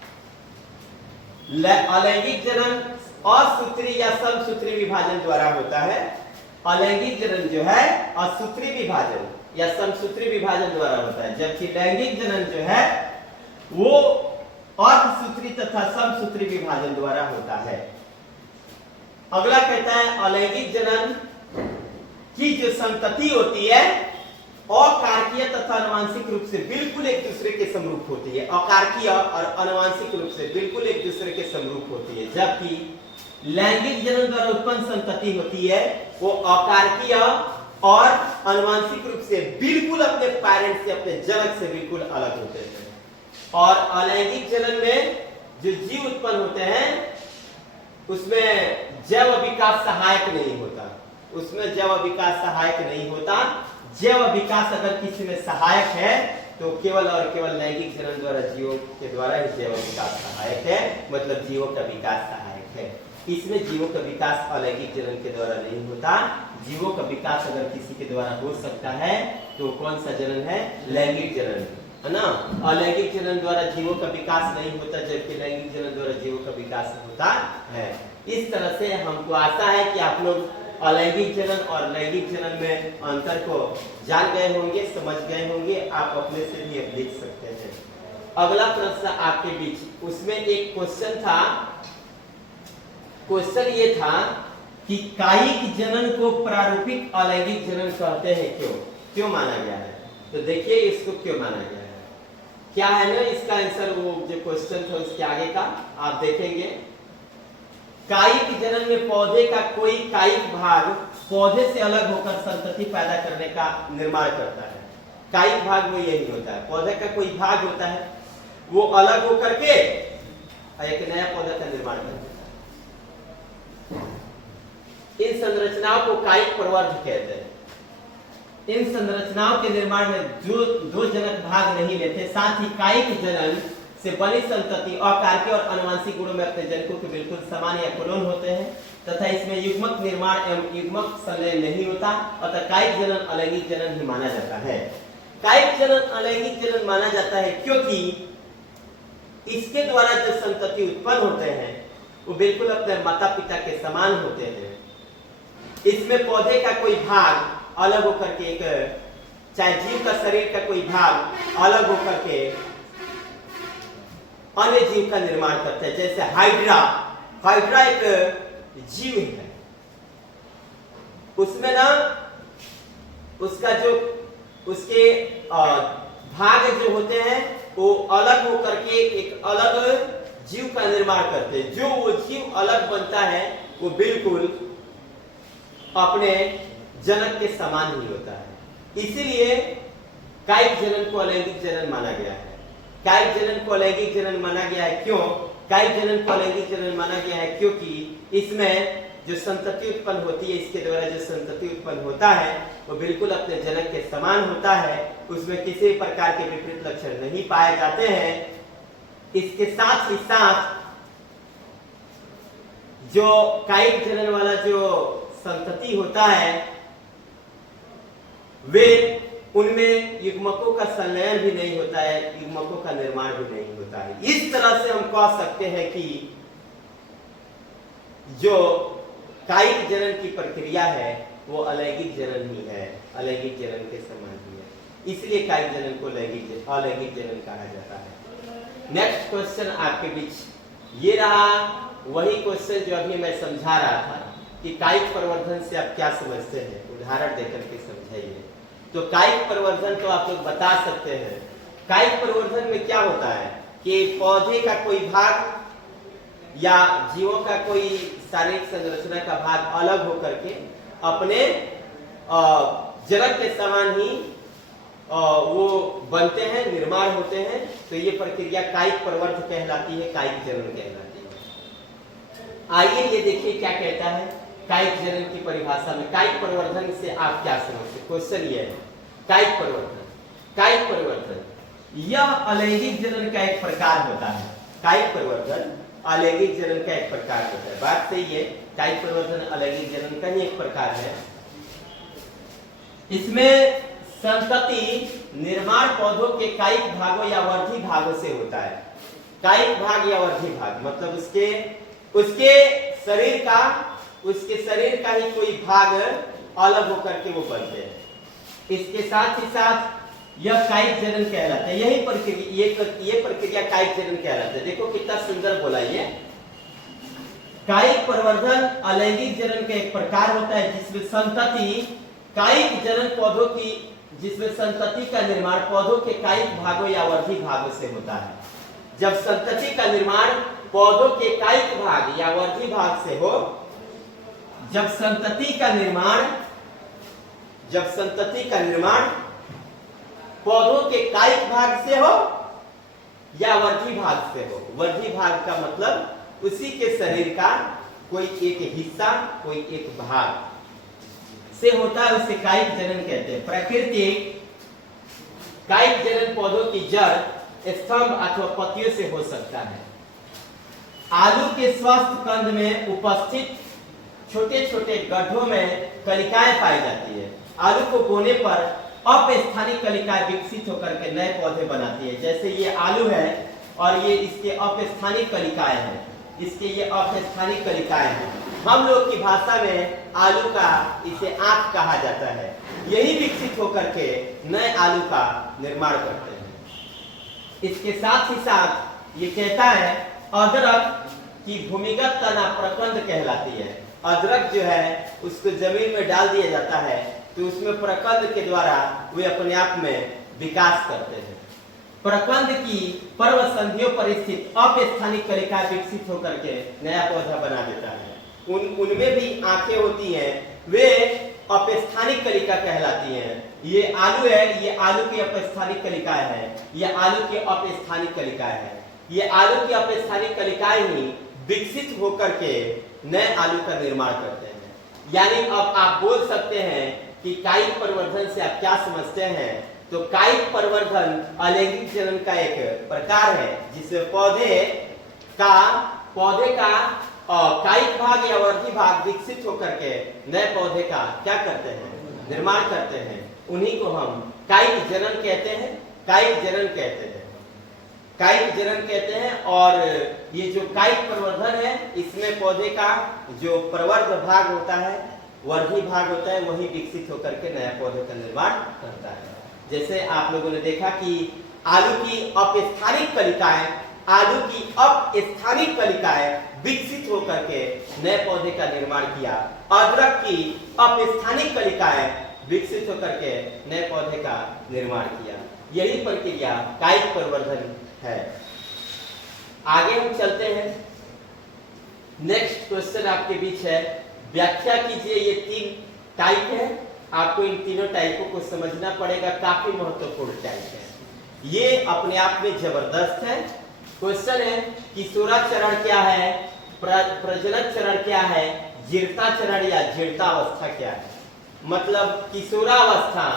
अलैंगिक जनन असूत्री या समसूत्री विभाजन द्वारा होता है। अलैंगिक जनन जो है असूत्री विभाजन या समसूत्री विभाजन द्वारा होता है, जबकि लैंगिक जनन जो है वो अर्धसूत्री तथा समसूत्री विभाजन द्वारा होता है। अगला कहता है अलैंगिक जनन की जो संतति होती है अकारकीय तथा आनुवंशिक रूप से बिल्कुल एक दूसरे के समरूप होती है। अकारकीय और आनुवंशिक रूप से बिल्कुल एक दूसरे के समरूप होती है, जबकि लैंगिक जनन द्वारा उत्पन्न संतति होती है वो अकारकीय और आनुवंशिक रूप से बिल्कुल अपने पेरेंट्स से, अपने जनक से बिल्कुल अलग होते हैं। और अलैंगिक जनन में जो जीव उत्पन्न होते हैं उसमें जैव विकास सहायक नहीं होता, उसमें जैव विकास सहायक नहीं होता। जैव विकास अगर किसी में सहायक है तो केवल और केवल लैंगिक जनन द्वारा जीवों के द्वारा ही जैव विकास सहायक है, मतलब जीवों का विकास सहायक है। इसमें जीवों का विकास अलैंगिक जनन के द्वारा नहीं होता। जीवों का विकास अगर किसी के द्वारा हो सकता है तो कौन सा जनन है? लैंगिक जनन, है ना। अलैंगिक जनन द्वारा जीवों का विकास नहीं होता, जबकि लैंगिक जनन द्वारा जीवों का विकास होता है। इस तरह से हमको आशा है कि आप लोग अलैंगिक जनन और लैंगिक जनन में अंतर को जान गए होंगे, समझ गए होंगे। आप अपने से भी अब लिख सकते हैं। अगला प्रश्न आपके बीच, उसमें एक क्वेश्चन था। क्वेश्चन ये था कि कायिक जनन को प्रारूपिक अलैंगिक जनन कहते हैं, क्यों माना गया है? तो देखिए इसको क्यों माना गया है, क्या है ना इसका आंसर। वो जो क्वेश्चन था उसके आगे का आप देखेंगे। कायिक जनन में पौधे का कोई कायिक भाग पौधे से अलग होकर संतति पैदा करने का निर्माण करता है। कायिक भाग वो यही होता है, पौधे का कोई भाग होता है वो अलग होकर के एक नया पौधा का निर्माण करता है। इन संरचनाओं को कायिक प्रवर्ध कहते हैं। इन संरचनाओं के निर्माण में जो दो जनक भाग नहीं लेते, साथ ही कायिक जनन से बनी संतति अकारकीय और आनुवंशिक गुणों में अपने जनकों के बिल्कुल समान या क्लोन होते हैं तथा इसमें युग्मक निर्माण एवं युग्मक संलयन नहीं होता, अतः कायिक जनन अलैंगिक जनन ही माना जाता है। कायिक जनन अलैंगिक जनन माना जाता है क्योंकि इसके द्वारा जो संतति उत्पन्न होते हैं वो बिल्कुल अपने माता पिता के समान होते हैं। इसमें पौधे का कोई भाग अलग होकर के, एक चाहे जीव का शरीर का कोई भाग अलग होकर के अन्य जीव का निर्माण करते हैं। जैसे हाइड्रा एक जीव है, उसमें ना उसका जो उसके भाग जो होते हैं वो अलग होकर के एक अलग जीव का निर्माण करते हैं। जो वो जीव अलग बनता है वो बिल्कुल अपने जनक के समान ही होता है। इसीलिए कायिक जनन को अलैंगिक जनन माना गया है। कायिक जनन को अलैंगिक जनन माना गया है क्यों? कायिक जनन को अलैंगिक जनन माना गया है क्योंकि इसमें जो संतति उत्पन्न होती है, इसके द्वारा जो संतति उत्पन्न होता है वो बिल्कुल अपने जनक के समान होता है। उसमें किसी प्रकार के विपरीत लक्षण नहीं पाए जाते हैं। इसके साथ ही साथ जो कायिक जनन वाला जो संतति होता है वे उनमें युग्मकों का संलयन भी नहीं होता है, युग्मकों का निर्माण भी नहीं होता है। इस तरह से हम कह सकते हैं कि जो कायिक जनन की प्रक्रिया है वो अलैंगिक जनन ही है, अलैंगिक जनन के समान ही है। इसलिए कायिक जनन को अलैंगिक जनन कहा जाता है। नेक्स्ट क्वेश्चन आपके बीच ये रहा, वही क्वेश्चन जो अभी मैं समझा रहा था कि कायिक प्रवर्धन से आप क्या समझते हैं, उदाहरण देकर के समझाइए। तो कायिक प्रवर्धन तो आप लोग बता सकते हैं। कायिक प्रवर्धन में क्या होता है कि पौधे का कोई भाग या जीवों का कोई शारीरिक संरचना का भाग अलग होकर के अपने जनक के समान ही वो बनते हैं, निर्माण होते हैं। तो ये प्रक्रिया कायिक प्रवर्धन कहलाती है, कायिक जनन कहलाती है। आइए ये देखिए क्या कहता है। कायिक जनन की परिभाषा में कायिक परिवर्धन से आप क्या समझते? क्वेश्चन ये है, कायिक परिवर्धन यह अलैंगिक जनन का एक प्रकार होता है। कायिक परिवर्धन अलैंगिक जनन का एक प्रकार होता है। बात सही है, कायिक परिवर्धन अलैंगिक जनन का ही एक प्रकार है। इसमें संतति निर्माण पौधों के कायिक भागों या वर्धी भागों से होता है। कायिक भाग या वर्धी भाग मतलब उसके शरीर का ही कोई भाग अलग होकर के वो बनते हैं। इसके साथ ही साथ यह कायिक जनन कहलाता है। यही प्रक्रिया ये प्रक्रिया कायिक जनन कहलाता है। देखो कितना सुंदर बोला ये। कायिक परिवर्धन अलैंगिक जनन का एक प्रकार होता है जिसमें संतति कायिक जनन पौधों की जिसमें संतति का निर्माण पौधों के कायिक भागों या वर्धी भागों से होता है। जब संतति का निर्माण पौधों के कायिक भाग या वर्धी भाग से हो, जब संतति का निर्माण पौधों के कायिक भाग से हो या वर्धी भाग से हो। वर्धी भाग का मतलब उसी के शरीर का कोई एक हिस्सा, कोई एक भाग से होता है, उसे कायिक जनन कहते हैं। प्राकृतिक कायिक जनन पौधों की जड़, स्तंभ अथवा पत्तियों से हो सकता है। आलू के स्वस्थ कंद में उपस्थित छोटे छोटे गड्ढों में कलिकाएं पाई जाती है। आलू को बोने पर अपस्थानिक कलिकाएं विकसित होकर के नए पौधे बनाती है। जैसे ये आलू है और ये इसके अपस्थानिक कलिकाएं हैं, ये अपस्थानिक कलिकाएं हैं। हम लोग की भाषा में आलू का इसे आंख कहा जाता है। यही विकसित होकर के नए आलू का निर्माण करते हैं। इसके साथ ही साथ ये कहता है अदरक की भूमिगत तना प्रकंद कहलाती है। अदरक जो है उसको जमीन में डाल दिया जाता है तो उसमें प्रकंद के द्वारा वे अपने आप में विकास करते हैं। प्रकंद की पर्व संधियों पर स्थित अपस्थानिक कलिकाएं विकसित होकर के नया पौधा बना देता है। उनमें भी आंखें होती हैं, वे अपस्थानिक कलिका कहलाती हैं। ये आलू है, ये आलू की अपस्थानिक कलिकाएं हैं, ये आलू की अपस्थानिक कलिकाएं हैं। ये आलू की अपस्थानिक कलिकाएं ही विकसित होकर के नए आलू का निर्माण करते हैं। यानी अब आप बोल सकते हैं कि कायिक परिवर्धन से आप क्या समझते हैं? तो कायिक परिवर्धन अलैंगिक जनन का एक प्रकार है जिसमें पौधे का कायिक भाग या वर्धी भाग विकसित होकर के नए पौधे का क्या करते हैं? निर्माण करते हैं। उन्हीं को हम कायिक जनन कहते हैं। और ये जो कायिक परिवर्धन है इसमें पौधे का जो प्रवर्ध भाग होता है, वर्धी भाग होता है, वही विकसित होकर के नया पौधे का निर्माण करता है। जैसे आप लोगों ने देखा कि आलू की अपस्थानिक कलिकाएं विकसित होकर के नए पौधे का निर्माण किया। अदरक की अपस्थानिक कलिकाएं विकसित होकर के नए पौधे का निर्माण किया। यही प्रक्रिया कायिक परिवर्धन है। आगे हम चलते हैं। नेक्स्ट क्वेश्चन आपके बीच है, व्याख्या कीजिए। ये 3 टाइप है, आपको इन तीनों टाइपों को समझना पड़ेगा। काफी महत्वपूर्ण टाइप है, ये अपने आप में जबरदस्त है। क्वेश्चन है किशोरा चरण क्या है, प्रजनन चरण क्या है, जीर्ता चरण या जीर्तावस्था क्या है। मतलब किशोरावस्था,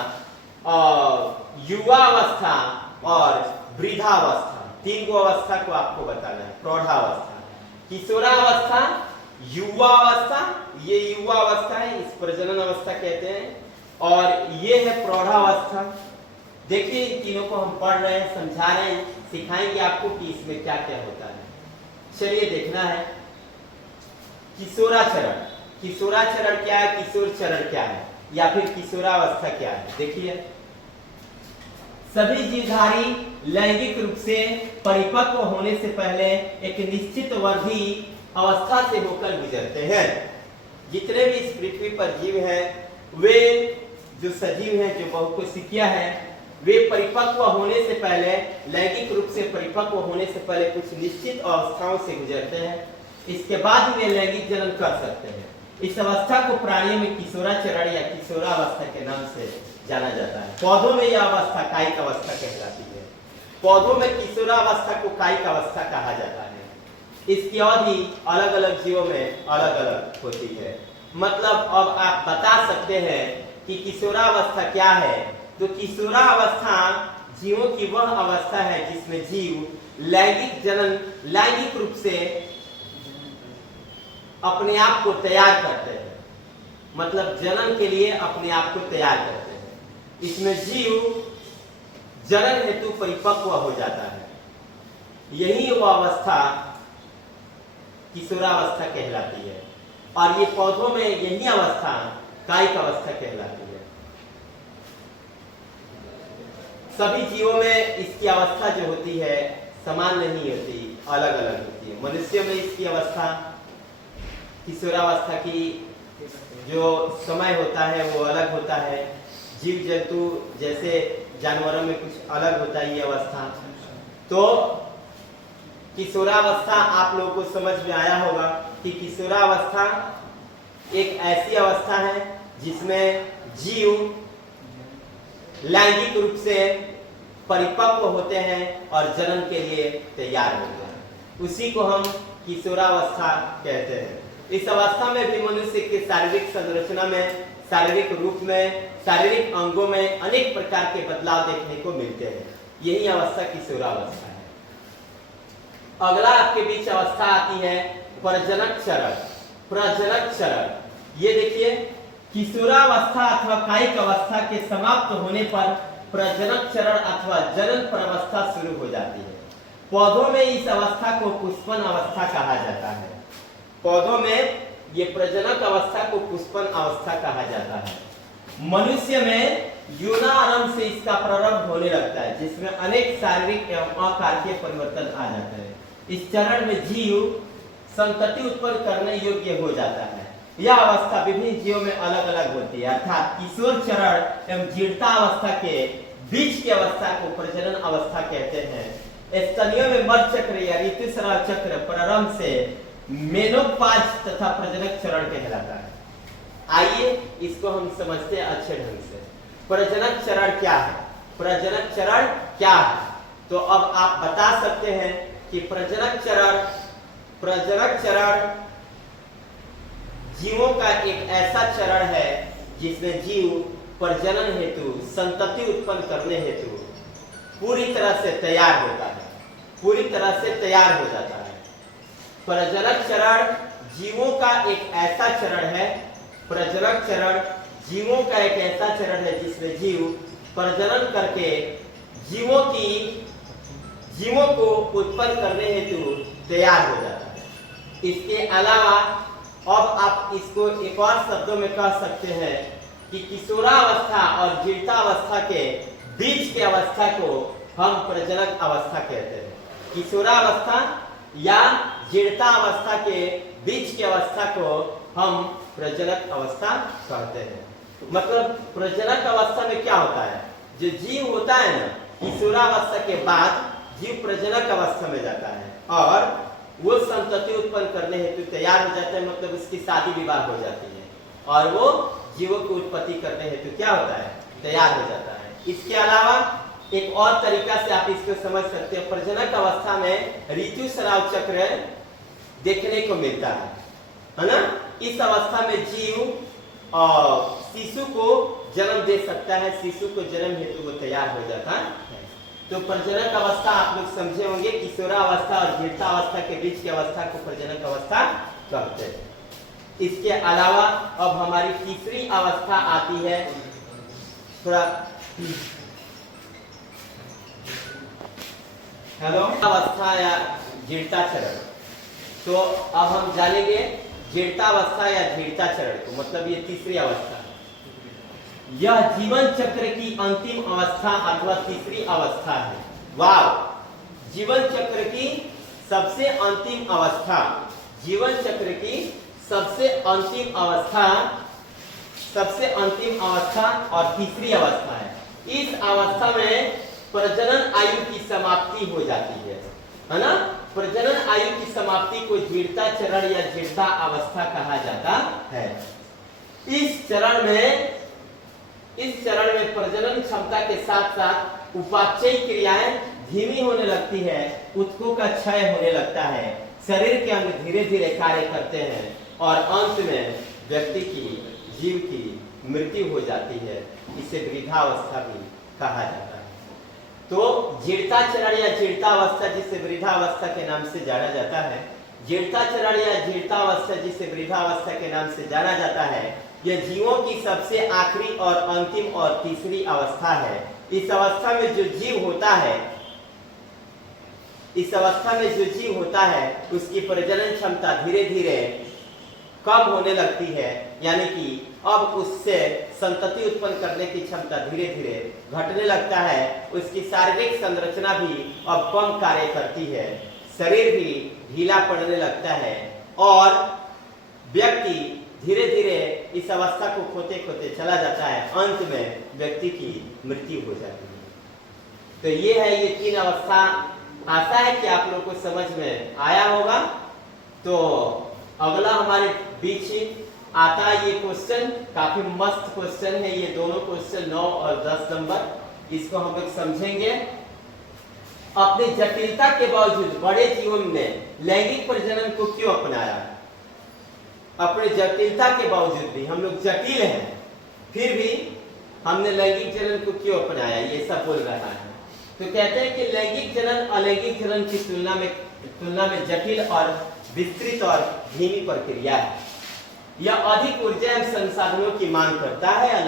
युवावस्था और वृद्धावस्था, 3 अवस्था को आपको बताना है। प्रौढ़ावस्था, किशोरावस्था, युवावस्था, ये युवावस्था है, इस प्रजनन अवस्था कहते हैं, और ये है प्रौढ़ावस्था। देखिए इन तीनों को हम पढ़ रहे हैं, समझा रहे हैं, सिखाएंगे आपको कि इसमें क्या क्या होता है। चलिए देखना है। किशोरा चरण क्या है, किशोर चरण क्या है, या फिर किशोरावस्था क्या है। देखिए, सभी जीवधारी लैंगिक रूप से परिपक्व होने से पहले एक निश्चित वर्धी अवस्था से होकर गुजरते हैं। जितने भी इस पृथ्वी पर जीव हैं, वे जो सजीव हैं, जो बहुकोशिकीय हैं, वे परिपक्व होने से पहले, लैंगिक रूप से परिपक्व होने से पहले कुछ निश्चित अवस्थाओं से गुजरते हैं। इसके बाद वे लैंगिक जनन कर सकते हैं। इस अवस्था को प्राणियों में किशोरा चरण या किशोरावस्था के नाम से जाना जाता है। पौधों में यह अवस्था कायिक अवस्था कहलाती है। पौधों में किशोरावस्था को कायिक अवस्था कहा जाता है। इसकी अवधि अलग अलग जीवों में अलग अलग होती है। मतलब अब आप बता सकते हैं कि किशोरावस्था क्या है। तो किशोरावस्था जीवों की वह अवस्था है जिसमें जीव लैंगिक रूप से अपने आप को तैयार करते हैं, मतलब जन्म के लिए अपने आप को तैयार करते हैं। इसमें जीव जनन हेतु परिपक्व हो जाता है। यही वो अवस्था किशोरावस्था कहलाती है। और ये पौधों में यही अवस्था कायिक अवस्था कहलाती है। सभी जीवों में इसकी अवस्था जो होती है समान नहीं होती, अलग अलग होती है। मनुष्य में इसकी अवस्था किशोरावस्था की जो समय होता है वो अलग होता है। जीव जंतु जैसे जानवरों में कुछ अलग होता है ये अवस्था। तो किशोरावस्था आप लोगों को समझ में आया होगा कि किशोरावस्था एक ऐसी अवस्था है जिसमें जीव लैंगिक रूप से परिपक्व होते हैं और जन्म के लिए तैयार होते हैं। उसी को हम किशोरावस्था कहते हैं। इस अवस्था में भी मनुष्य के शारीरिक संरचना में, शारीरिक रूप में, शारीरिक अंगों में अनेक प्रकार के बदलाव देखने को मिलते हैं। यही अवस्था किशोरावस्था है। अगला आपके बीच अवस्था आती है प्रजनक चरण। प्रजनक चरण ये देखिए, किशोरावस्था अथवा कायिक अवस्था के समाप्त होने पर प्रजनक चरण अथवा जनन प्रवस्था शुरू हो जाती है। पौधों में इस अवस्था को पुष्पन अवस्था कहा जाता है। पौधों में ये प्रजनक अवस्था को पुष्पन अवस्था कहा जाता है। मनुष्य में यौनारंभ से इसका प्रारंभ होने लगता है, जिसमें अनेक शारीरिक एवं अकार्यीय परिवर्तन आ जाते हैं। इस चरण में जीव संतति उत्पन्न करने योग्य हो जाता है। यह अवस्था विभिन्न जीवों में अलग अलग होती है, अर्थात किशोर चरण एवं जीर्णता अवस्था के बीच की अवस्था को प्रजनन अवस्था कहते हैं। स्तनियों में मर्द चक्र या ऋतुस्राव चक्र प्रारंभ से मेनोपाज तथा प्रजनक चरण कहलाता है। आइए इसको हम समझते हैं अच्छे ढंग से। प्रजनक चरण क्या है? प्रजनक चरण क्या है? तो अब आप बता सकते हैं कि प्रजनक चरण जीवों का एक ऐसा चरण है जिसमें जीव प्रजनन हेतु, संतति उत्पन्न करने हेतु पूरी तरह से तैयार होता है, पूरी तरह से तैयार हो जाता है। प्रजनक चरण जीवों का एक ऐसा चरण है, प्रजनक चरण जीवों का एक ऐसा चरण है जिसमें जीव प्रजनन करके जीवों को उत्पन्न करने हेतु तैयार हो जाता है। इसके अलावा अब आप इसको एक और शब्दों में कह सकते हैं कि किशोरावस्था और जीर्णावस्था के बीच की अवस्था को हम प्रजनक अवस्था कहते हैं। किशोरावस्था या जीर्णावस्था के बीच की अवस्था को हम प्रजनक अवस्था कहते हैं। मतलब प्रजनक अवस्था में क्या होता है, जो जीव होता है ना, किशोरावस्था के बाद जीव प्रजनक अवस्था में जाता है और वो संतति उत्पन्न करने हेतु तैयार हो जाता है। मतलब उसकी शादी विवाह हो जाती है और वो जीवों की उत्पत्ति करने हेतु क्या होता है, तैयार हो जाता है। इसके अलावा एक और तरीका से आप इसको समझ सकते हैं। प्रजनक अवस्था में ऋतुस्राव चक्र देखने को मिलता है ना। इस अवस्था में जीव शिशु को जन्म दे सकता है, शिशु को जन्म हेतु वो तैयार हो जाता है। तो प्रजनक अवस्था आप लोग समझे होंगे, किशोरावस्था और जीर्णावस्था के बीच की अवस्था को प्रजनक अवस्था कहते हैं। इसके अलावा अब हमारी तीसरी अवस्था आती है, थोड़ा अवस्था या जीर्णता चरण। तो अब हम जानेंगे जीर्णावस्था या जीर्णता चरण को, मतलब ये तीसरी अवस्था है। यह जीवन चक्र की अंतिम अवस्था अथवा तीसरी अवस्था है। वाव, जीवन चक्र की सबसे अंतिम अवस्था, जीवन चक्र की सबसे अंतिम अवस्था और तीसरी अवस्था है। इस अवस्था में प्रजनन आयु की समाप्ति हो जाती है ना। प्रजनन आयु की समाप्ति को जीर्णता चरण या जीर्णता अवस्था कहा जाता है। इस चरण में प्रजनन क्षमता के साथ साथ उपापचयी क्रियाएं धीमी होने लगती है, ऊतकों का क्षय होने लगता है, शरीर के अंग धीरे धीरे कार्य करते हैं और अंत में व्यक्ति की, जीव की मृत्यु हो जाती है, इसे वृद्धावस्था भी कहा जाता है। तो जीर्ताचरण या जीर्तावस्था, जिसे वृद्धावस्था के नाम से जाना जाता है, जीर्ताचरण या जीर्तावस्था जिसे वृद्धावस्था के नाम से जाना जाता है, यह जीवों की सबसे आखिरी और अंतिम और तीसरी अवस्था है। इस अवस्था में जो जीव होता है, इस अवस्था में जो जीव होता है उसकी प्रजनन क्षमता धीरे धीरे कम होने लगती है, यानी कि अब उससे संतति उत्पन्न करने की क्षमता धीरे धीरे घटने लगता है। उसकी शारीरिक संरचना भी अब कम कार्य करती है, शरीर भी ढीला पड़ने लगता है और व्यक्ति धीरे धीरे इस अवस्था को खोते खोते चला जाता है। अंत में व्यक्ति की मृत्यु हो जाती है। तो ये है ये 3 अवस्था। आशा है कि आप लोग को समझ में आया होगा। तो अगला हमारे बीच आता ये क्वेश्चन, काफी मस्त क्वेश्चन है ये दोनों क्वेश्चन 9 और 10 नंबर। इसको हम लोग समझेंगे। अपनी जटिलता के बावजूद बड़े जीवन ने लैंगिक प्रजनन को क्यों अपनाया? अपने जटिलता के बावजूद भी, हम लोग जटिल हैं, फिर भी हमने लैंगिक जनन को क्यों अपनाया, ये सब बोल रहा है। तो कहते हैं कि लैंगिक जनन अलैंगिक जनन की तुलना में जटिल और विस्तृत और धीमी प्रक्रिया है। यह अधिक ऊर्जा एवं संसाधनों की मांग करता है।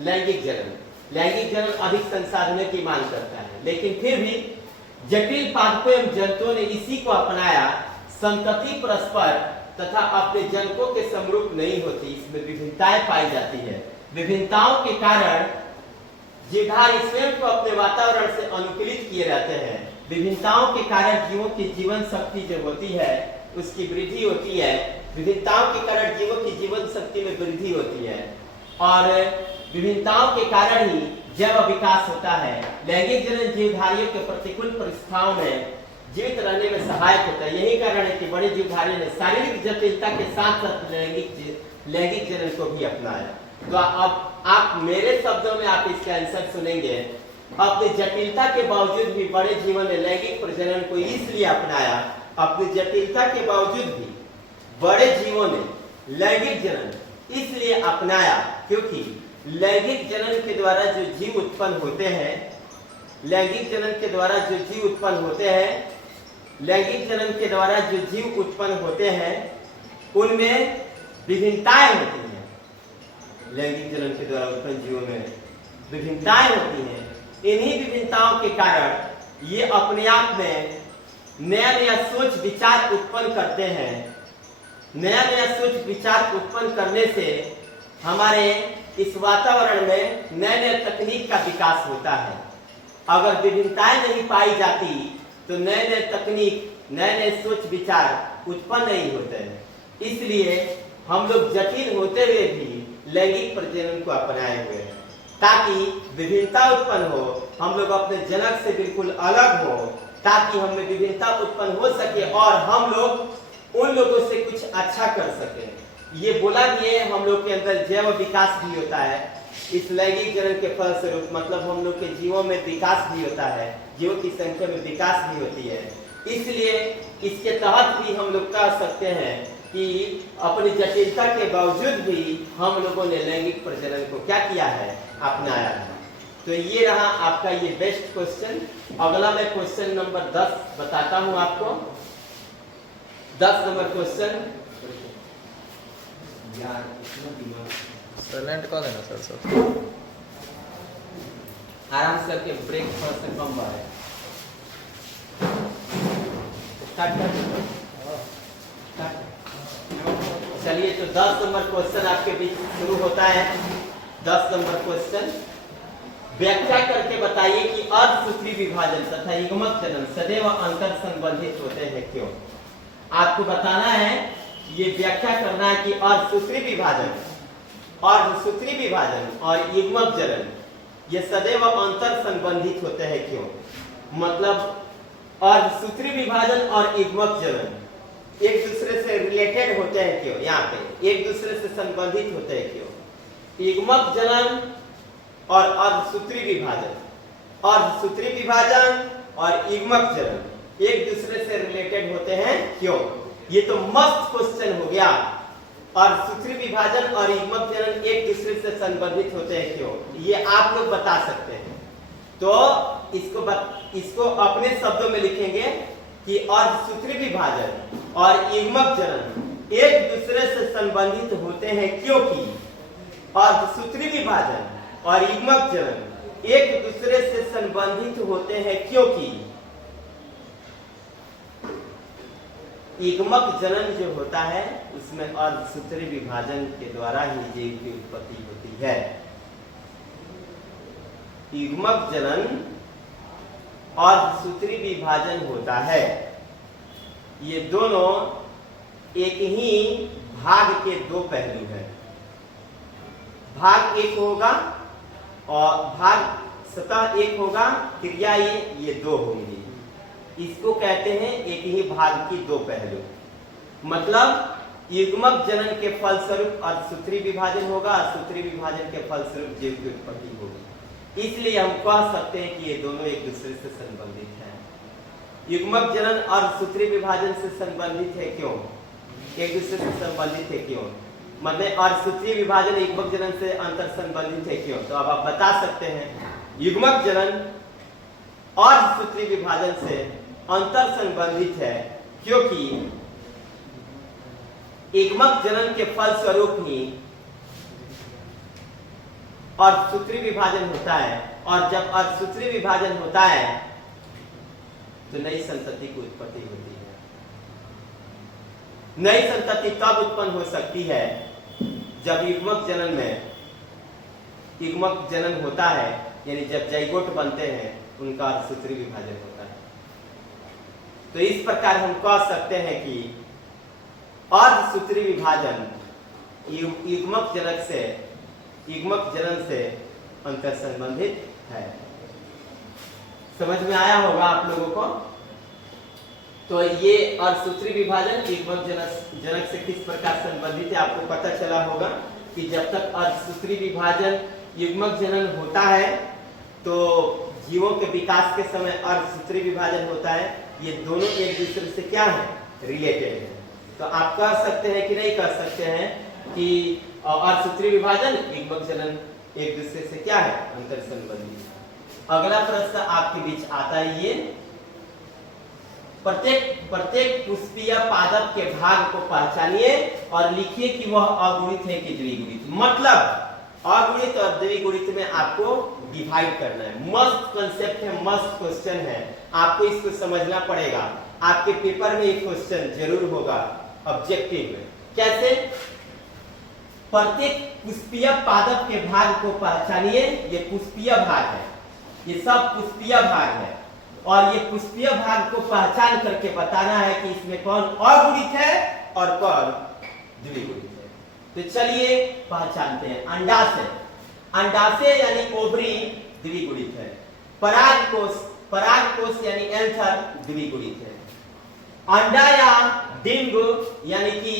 लैंगिक जनन अधिक संसाधनों की मांग करता है, लेकिन फिर भी जटिल पादपों एवं जंतुओं ने इसी को अपनाया। संतति परस्पर तथा अपने जनकों के समरूप नहीं होती, इसमें विभिन्नताएं पाई जाती है। विभिन्नताओं के कारण जीवधारी स्वयं को अपने वातावरण से अनुकूलित किए रहते हैं। विभिन्नताओं के कारण जीवों की जीवन शक्ति जो होती है उसकी वृद्धि होती है। विभिन्नताओं के कारण जीवों की जीवन शक्ति में वृद्धि होती है और विभिन्नताओं के कारण ही जैव विकास होता है। लैंगिक जनन जीवधारियों के प्रतिकूल परिस्थितियों में जीवित रहने में सहायक होता है। यही कारण है कि बड़े जीवधारियों ने शारीरिक जटिलता के साथ साथ लैंगिक जनन को भी अपनाया। तो अब आप मेरे शब्दों में आप इसका आंसर सुनेंगे। अपनी जटिलता के बावजूद भी बड़े जीवन ने लैंगिक प्रजनन को इसलिए अपनाया। अपनी जटिलता के बावजूद भी बड़े जीवों ने लैंगिक जनन इसलिए अपनाया क्योंकि लैंगिक जनन के द्वारा जो जीव उत्पन्न होते हैं, लैंगिक जनन के द्वारा जो जीव उत्पन्न होते हैं, लैंगिक जनन के द्वारा जो जीव उत्पन्न होते हैं उनमें विभिन्नताएं होती हैं। लैंगिक जनन के द्वारा उत्पन्न जीवों में विभिन्नताएं होती हैं। इन्हीं विभिन्नताओं के कारण ये अपने आप में नया नया सोच विचार उत्पन्न करते हैं। नया नया सोच विचार उत्पन्न करने से हमारे इस वातावरण में नए नए तकनीक का विकास होता है। अगर विभिन्नताएं नहीं पाई जाती तो नए नए तकनीक, नए नए सोच विचार उत्पन्न नहीं होते हैं। इसलिए हम लोग जटिल होते हुए भी लैंगिक प्रजनन को अपनाए हुए हैं ताकि विभिन्नता उत्पन्न हो, हम लोग अपने जनक से बिल्कुल अलग हो, ताकि हमें विभिन्नता उत्पन्न हो सके और हम लोग उन लोगों से कुछ अच्छा कर सके। ये बोला भी है, हम लोग के अंदर जैव विकास भी होता है इस लैंगिक जनन के फलस्वरूप, मतलब हम लोग के जीवों में विकास भी होता है, जीवों की संख्या में विकास भी होती है। इसलिए इसके तहत भी हम लोग कह सकते हैं कि अपनी जटिलता के बावजूद भी हम लोगों ने लैंगिक प्रजनन को क्या किया है, अपनाया है। तो ये रहा आपका ये बेस्ट क्वेश्चन। अगला मैं क्वेश्चन नंबर 10 बताता हूं आपको। 10 नंबर क्वेश्चन। साइलेंट कॉल है ना सर? सब आराम से करके ब्रेक थोड़ा सा कम है। चलिए, तो 10 नंबर क्वेश्चन आपके बीच शुरू होता है। 10 नंबर क्वेश्चन, व्याख्या करके बताइए कि अर्धसूत्री विभाजन तथा युग्मक जनन सदैव अंतर संबंधित होते हैं क्यों? आपको बताना है, ये व्याख्या करना है कि अर्धसूत्री विभाजन और युग्मक जनन ये सदैव अंतर संबंधित होते हैं क्यों? मतलब अर्धसूत्री विभाजन और युग्मक जनन एक दूसरे से रिलेटेड होते हैं क्यों? यहाँ पे एक दूसरे से संबंधित होते हैं क्यों? युग्मक जनन और अर्धसूत्री विभाजन और युग्मक जनन एक दूसरे से रिलेटेड होते हैं क्यों? ये तो मस्त क्वेश्चन हो गया। और सूत्री विभाजन और युग्मक जनन एक दूसरे से संबंधित होते हैं क्यों, ये आप लोग बता सकते हैं। तो इसको अपने शब्दों में लिखेंगे कि अर्धसूत्री विभाजन और युग्मक जनन एक दूसरे से संबंधित होते हैं क्योंकि अर्धसूत्री विभाजन और युग्मक जनन एक दूसरे से संबंधित होते हैं क्योंकि युग्मक जनन जो होता है उसमें अर्धसूत्री विभाजन के द्वारा ही जीव की उत्पत्ति होती है। युग्मक जनन अर्धसूत्री विभाजन होता है, ये दोनों एक ही भाग के दो पहलू हैं। भाग एक होगा और भाग सतह एक होगा, क्रिया ये दो होंगी। इसको कहते हैं एक ही भाग की दो पहलू। मतलब युग्मक जनन के फलस्वरूप अर्धसूत्री विभाजन होगा, अर्धसूत्री विभाजन के फलस्वरूप जीव की उत्पत्ति होगी। इसलिए हम कह सकते हैं कि ये दोनों एक दूसरे से संबंधित हैं। युग्मक जनन अर्धसूत्री विभाजन से संबंधित है क्यों, एक दूसरे से संबंधित है क्यों, मतलब अर्धसूत्री विभाजन युग्मक जनन से अंतर संबंधित है क्यों। तो अब आप बता सकते हैं युग्मक जनन अर्धसूत्री विभाजन से अंतर संबंधित है क्योंकि युग्मक जनन के फलस्वरूप ही अर्धसूत्री विभाजन होता है, और जब अर्धसूत्री विभाजन होता है तो नई संतति की उत्पत्ति होती है। नई संतति तब उत्पन्न हो सकती है जब युग्मक जनन में युग्मक जनन होता है, यानी जब जाइगोट बनते हैं उनका अर्धसूत्री विभाजन होता है। तो इस प्रकार हम कह सकते हैं कि अर्धसूत्री विभाजन युग्मक जनन से अंतर संबंधित है। समझ में आया होगा आप लोगों को। तो ये अर्धसूत्री विभाजन युग्मक जनक से किस प्रकार संबंधित है आपको पता चला होगा कि जब तक अर्धसूत्री विभाजन युग्मक जनन होता है तो जीवों के विकास के समय अर्धसूत्री विभाजन होता है। ये दोनों एक दूसरे से क्या है, रिलेटेड है। तो आप कह सकते हैं कि नहीं कह सकते हैं कि अर्धसूत्री विभाजन युग्मक जनन एक दूसरे से क्या है, अंतर संबंधित। अगला प्रश्न आपके बीच आता है ये, प्रत्येक पुष्पीय पादप के भाग को पहचानिए और लिखिए कि वह अगुणित है कि द्विगुणित। मतलब अगुणित और द्विगुणित में आपको डिवाइड करना है। मस्त कंसेप्ट है, मस्त क्वेश्चन है, आपको इसको समझना पड़ेगा। आपके पेपर में एक क्वेश्चन जरूर होगा ऑब्जेक्टिव में। कैसे? प्रत्येक पुष्पीय पादप के भाग को पहचानिए। ये पुष्पीय भाग है, ये सब पुष्पीय भाग है, और ये पुष्पीय भाग को पहचान करके बताना है कि इसमें कौन अगुणित है और कौन द्विगुणित है। तो चलिए पहचानते हैं। अंडाशय यानी ओवरी द्विगुणित है। परागकोश यानी एंथर द्विगुणित है। अंडा या डिंब यानी कि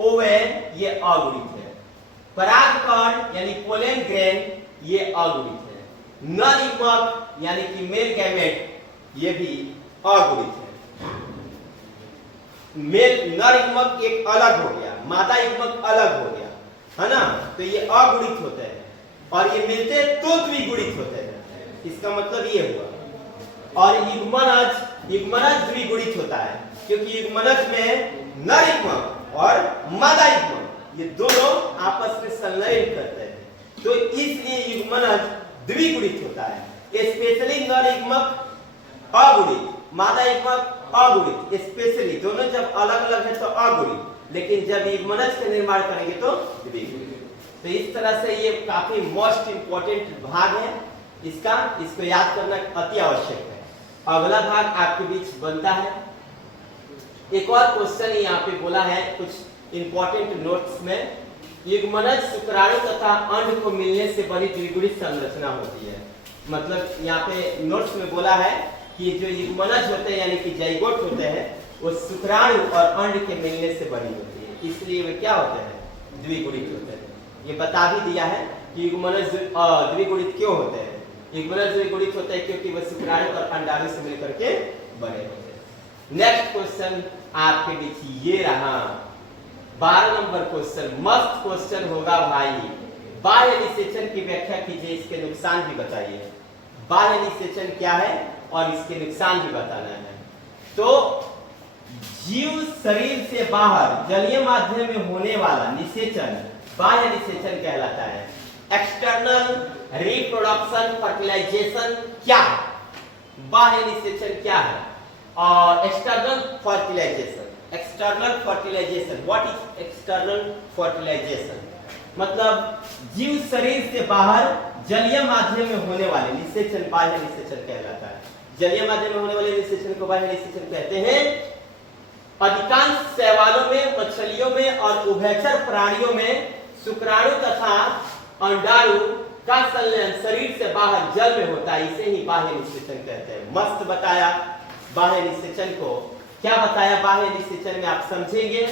ओवेन ये अगुणित है। परागकण यानी पोलन ग्रेन ये अगुणित है। नर युग्मक यानी कि मेल गैमेट ये भी अगुणित है। मेल नर युग्मक एक अलग हो गया, मादा युग्मक अलग हो गया, है ना। तो ये अगुणित होते हैं, और ये मिलते तो द्विगुणित होते हैं। इसका मतलब ये हुआ। और युग्मनज द्विगुणित होता है क्योंकि युग्मनज में नर युग्मक और मादा युग्मक ये दोनों आपस में संलयन करते हैं, तो इसलिए युग्मनज द्विगुणित होता है। स्पेशली नर युग्मक अगुणित, मादा युग्मक अगुणित। स्पेशली दोनों जब अलग अलग है तो अगुणित, लेकिन जब युग्मनज का निर्माण करेंगे तो द्विगुणित। तो इस तरह से ये काफी मोस्ट इंपॉर्टेंट भाग है, इसको याद करना अति आवश्यक है। अगला भाग आपके बीच बनता है। एक और क्वेश्चन यहाँ पे बोला है कुछ इंपॉर्टेंट नोट्स में, युग्मनज शुक्राणु तथा अंड को मिलने से बनी द्विगुणित संरचना होती है। मतलब यहाँ पे नोट्स में बोला है कि जो युग्मनज होते हैं यानी कि जाइगोट होते हैं वो शुक्राणु और अंड के मिलने से बनी होती है, इसलिए वे क्या होते हैं, द्विगुणित होते हैं। ये बता भी दिया है कि युग्मनज द्विगुणित क्यों होते हैं। युग्मनज द्विगुणित होते हैं क्योंकि वह शुक्राणु और अंडाणु से मिलकर के बने होते हैं। नेक्स्ट क्वेश्चन आपके बीच ये रहा, 12 नंबर क्वेश्चन मस्त क्वेश्चन होगा भाई। बाह्य निषेचन की व्याख्या कीजिए, इसके नुकसान भी बताइए। बाह्य निषेचन क्या है और इसके नुकसान भी बताना है। तो जीव शरीर से बाहर जलीय माध्यम में होने वाला निषेचन बाह्य निषेचन कहलाता है। एक्सटर्नल रिप्रोडक्शन फर्टिलाइजेशन क्या है? बाह्य निषेचन क्या है? और external fertilisation, external fertilisation, what is external fertilisation? मतलब जीव शरीर से बाहर जलीय माध्यम में होने वाले निषेचन बाह्य निषेचन कहलाता है। जलीय माध्यम में होने वाले निषेचन को बाह्य निषेचन कहते हैं। अधिकांश शैवालों में, मछलियों में और उभयचर प्राणियों में शुक्राणु तथा अंडाणु का संलयन शरीर से बाहर जल में होता है, इसे ही बाह्य निषेचन कहते हैं। मस्त बताया बाह्य निषेचन को। क्या बताया बाह्य निषेचन में? आप समझेंगे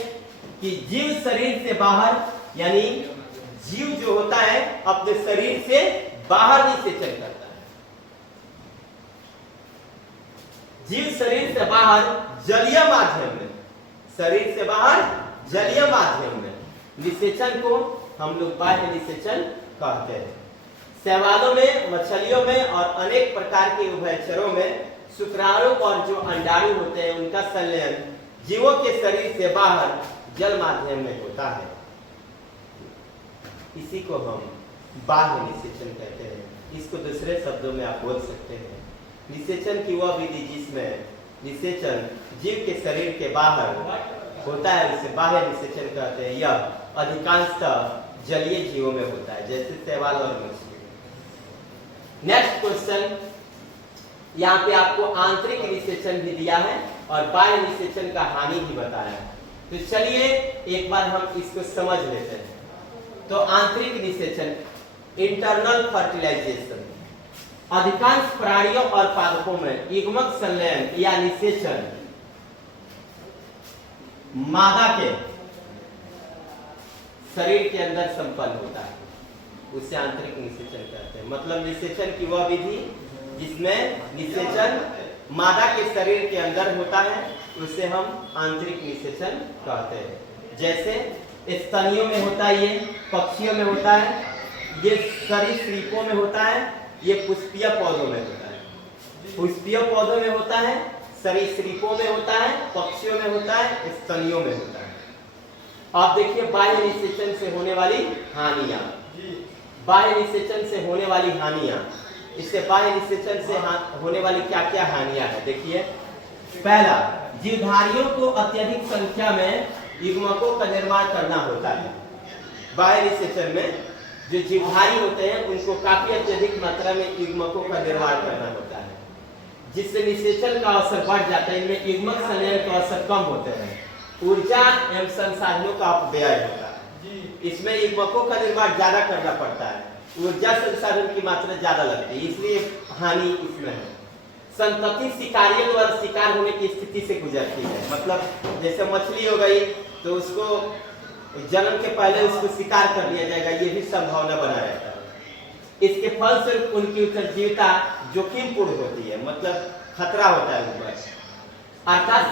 कि जीव शरीर से बाहर, यानी जीव जो होता है अपने शरीर से बाहर निषेचन करता है। जीव शरीर से बाहर जलीय माध्यम में, शरीर से बाहर जलीय माध्यम में निषेचन को हम लोग बाह्य निषेचन कहते हैं। शैवालों में, मछलियों में और अनेक प्रकार के उभयचरों में शुक्राणु और जो अंडाणु होते हैं उनका संलयन जीवों के शरीर से बाहर जल माध्यम में होता है। इसी को हम बाह्य निषेचन कहते हैं। इसको दूसरे शब्दों में आप बोल सकते हैं, निषेचन की वह विधि जिसमें निषेचन जीव के शरीर के बाहर होता है उसे बाह्य निषेचन कहते हैं। यह अधिकांशतः जलीय जीवों में होता है, जैसे शैवाल और मछली। नेक्स्ट क्वेश्चन, यहाँ पे आपको आंतरिक निषेचन भी दिया है और बाह्य निषेचन का हानि भी बताया है। तो चलिए एक बार हम इसको समझ लेते हैं। तो आंतरिक निषेचन, इंटरनल फर्टिलाइजेशन, अधिकांश प्राणियों और पादपों में युग्मक संलयन या निषेचन मादा के शरीर के अंदर संपन्न होता है, उसे आंतरिक निषेचन कहते हैं। मतलब निषेचन की वह विधि जिसमें निषेचन मादा के शरीर के अंदर होता है उसे हम आंतरिक निषेचन कहते हैं। जैसे स्तनियों में होता है, ये पक्षियों में होता है, ये सरीसृपों में होता है, ये पुष्पीय पौधों में होता है। पुष्पीय पौधों में होता है, सरीसृपों में होता है, पक्षियों में होता है, स्तनियों में होता है। आप देखिए बाह्य निषेचन से होने वाली हानियां, बाह्य निषेचन से होने वाली हानियां। इससे बाह्य निषेचन से होने वाली क्या क्या हानियां है देखिए। पहला, जीवधारियों को अत्यधिक संख्या में युग्मकों का निर्माण करना होता है। बाह्य निषेचन में जो जीवधारी होते हैं उनको काफी अत्यधिक मात्रा में युग्मकों का निर्माण करना होता है, जिससे निषेचन का अवसर बढ़ जाता है। इनमें युग्मक संलयन का अवसर कम होते हैं, ऊर्जा एवं संसाधनों का अपव्यय होता है। इसमें युग्मकों का निर्माण ज्यादा करना पड़ता है, ऊर्जा संसाधन की मात्रा ज्यादा लगती है, इसलिए हानि इसमें है। संतति शिकारियों द्वारा शिकार होने की स्थिति से गुजरती है। मतलब जैसे मछली हो गई तो उसको जन्म के पहले उसको शिकार कर लिया जाएगा, ये भी संभावना बना रहता है। इसके फलस्वरूप उनकी उत्तरजीविता जोखिमपूर्ण होती है, मतलब खतरा होता है ऊपर। अर्थात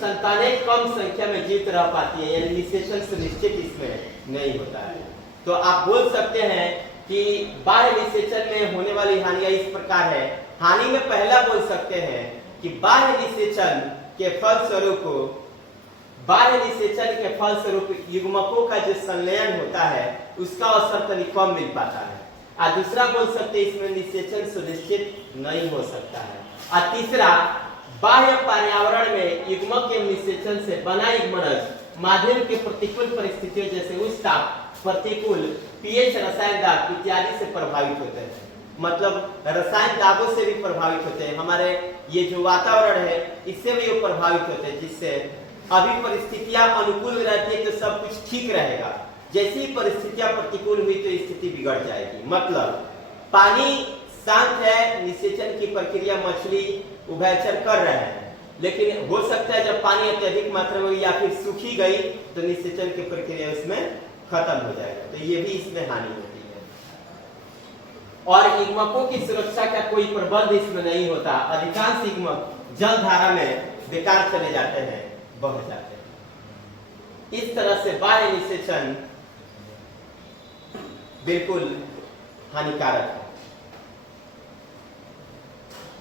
संतानें कम संख्या में जीवित रह पाती है, यानी निषेचन सुनिश्चित इसमें नहीं होता है। तो आप बोल सकते हैं कि बाह्य निषेचन में होने वाली हानियां इस प्रकार है। हानि में पहला बोल सकते हैं कि बाह्य निषेचन के फलस्वरूप युग्मकों का जो संलयन होता है उसका अवसर तनिक कम मिल पाता है। और दूसरा बोल सकते हैं इसमें निषेचन सुनिश्चित नहीं हो सकता है। और तीसरा, बाह्य पर्यावरण में युग्मक के निषेचन से बना युग्मनज माध्यम के प्रतिकूल परिस्थितियों जैसे उष्णताप, प्रतिकूल पीएच, रसायन दाब इत्यादि से प्रभावित होते हैं। मतलब रसायन दाबों से भी प्रभावित होते हैं। हमारे ये जो वातावरण है इससे भी वो प्रभावित होते हैं, जिससे अभी परिस्थितियां अनुकूल रहती है तो सब कुछ ठीक रहेगा, जैसी ही परिस्थितियां प्रतिकूल हुई तो स्थिति बिगड़ जाएगी। मतलब पानी शांत है, निषेचन की प्रक्रिया मछली उभयचर कर रहे हैं, लेकिन हो सकता है जब पानी अत्यधिक मात्रा में या फिर सूखी गई तो निषेचन की प्रक्रिया उसमें खत्म हो जाएगा। तो ये भी इसमें हानि होती है। और युग्मकों की सुरक्षा का कोई प्रबंध इसमें नहीं होता। अधिकांश युग्मक जल धारा में बेकार चले जाते हैं, बह जाते हैं। इस तरह से बाह्य निषेचन बिल्कुल हानिकारक है।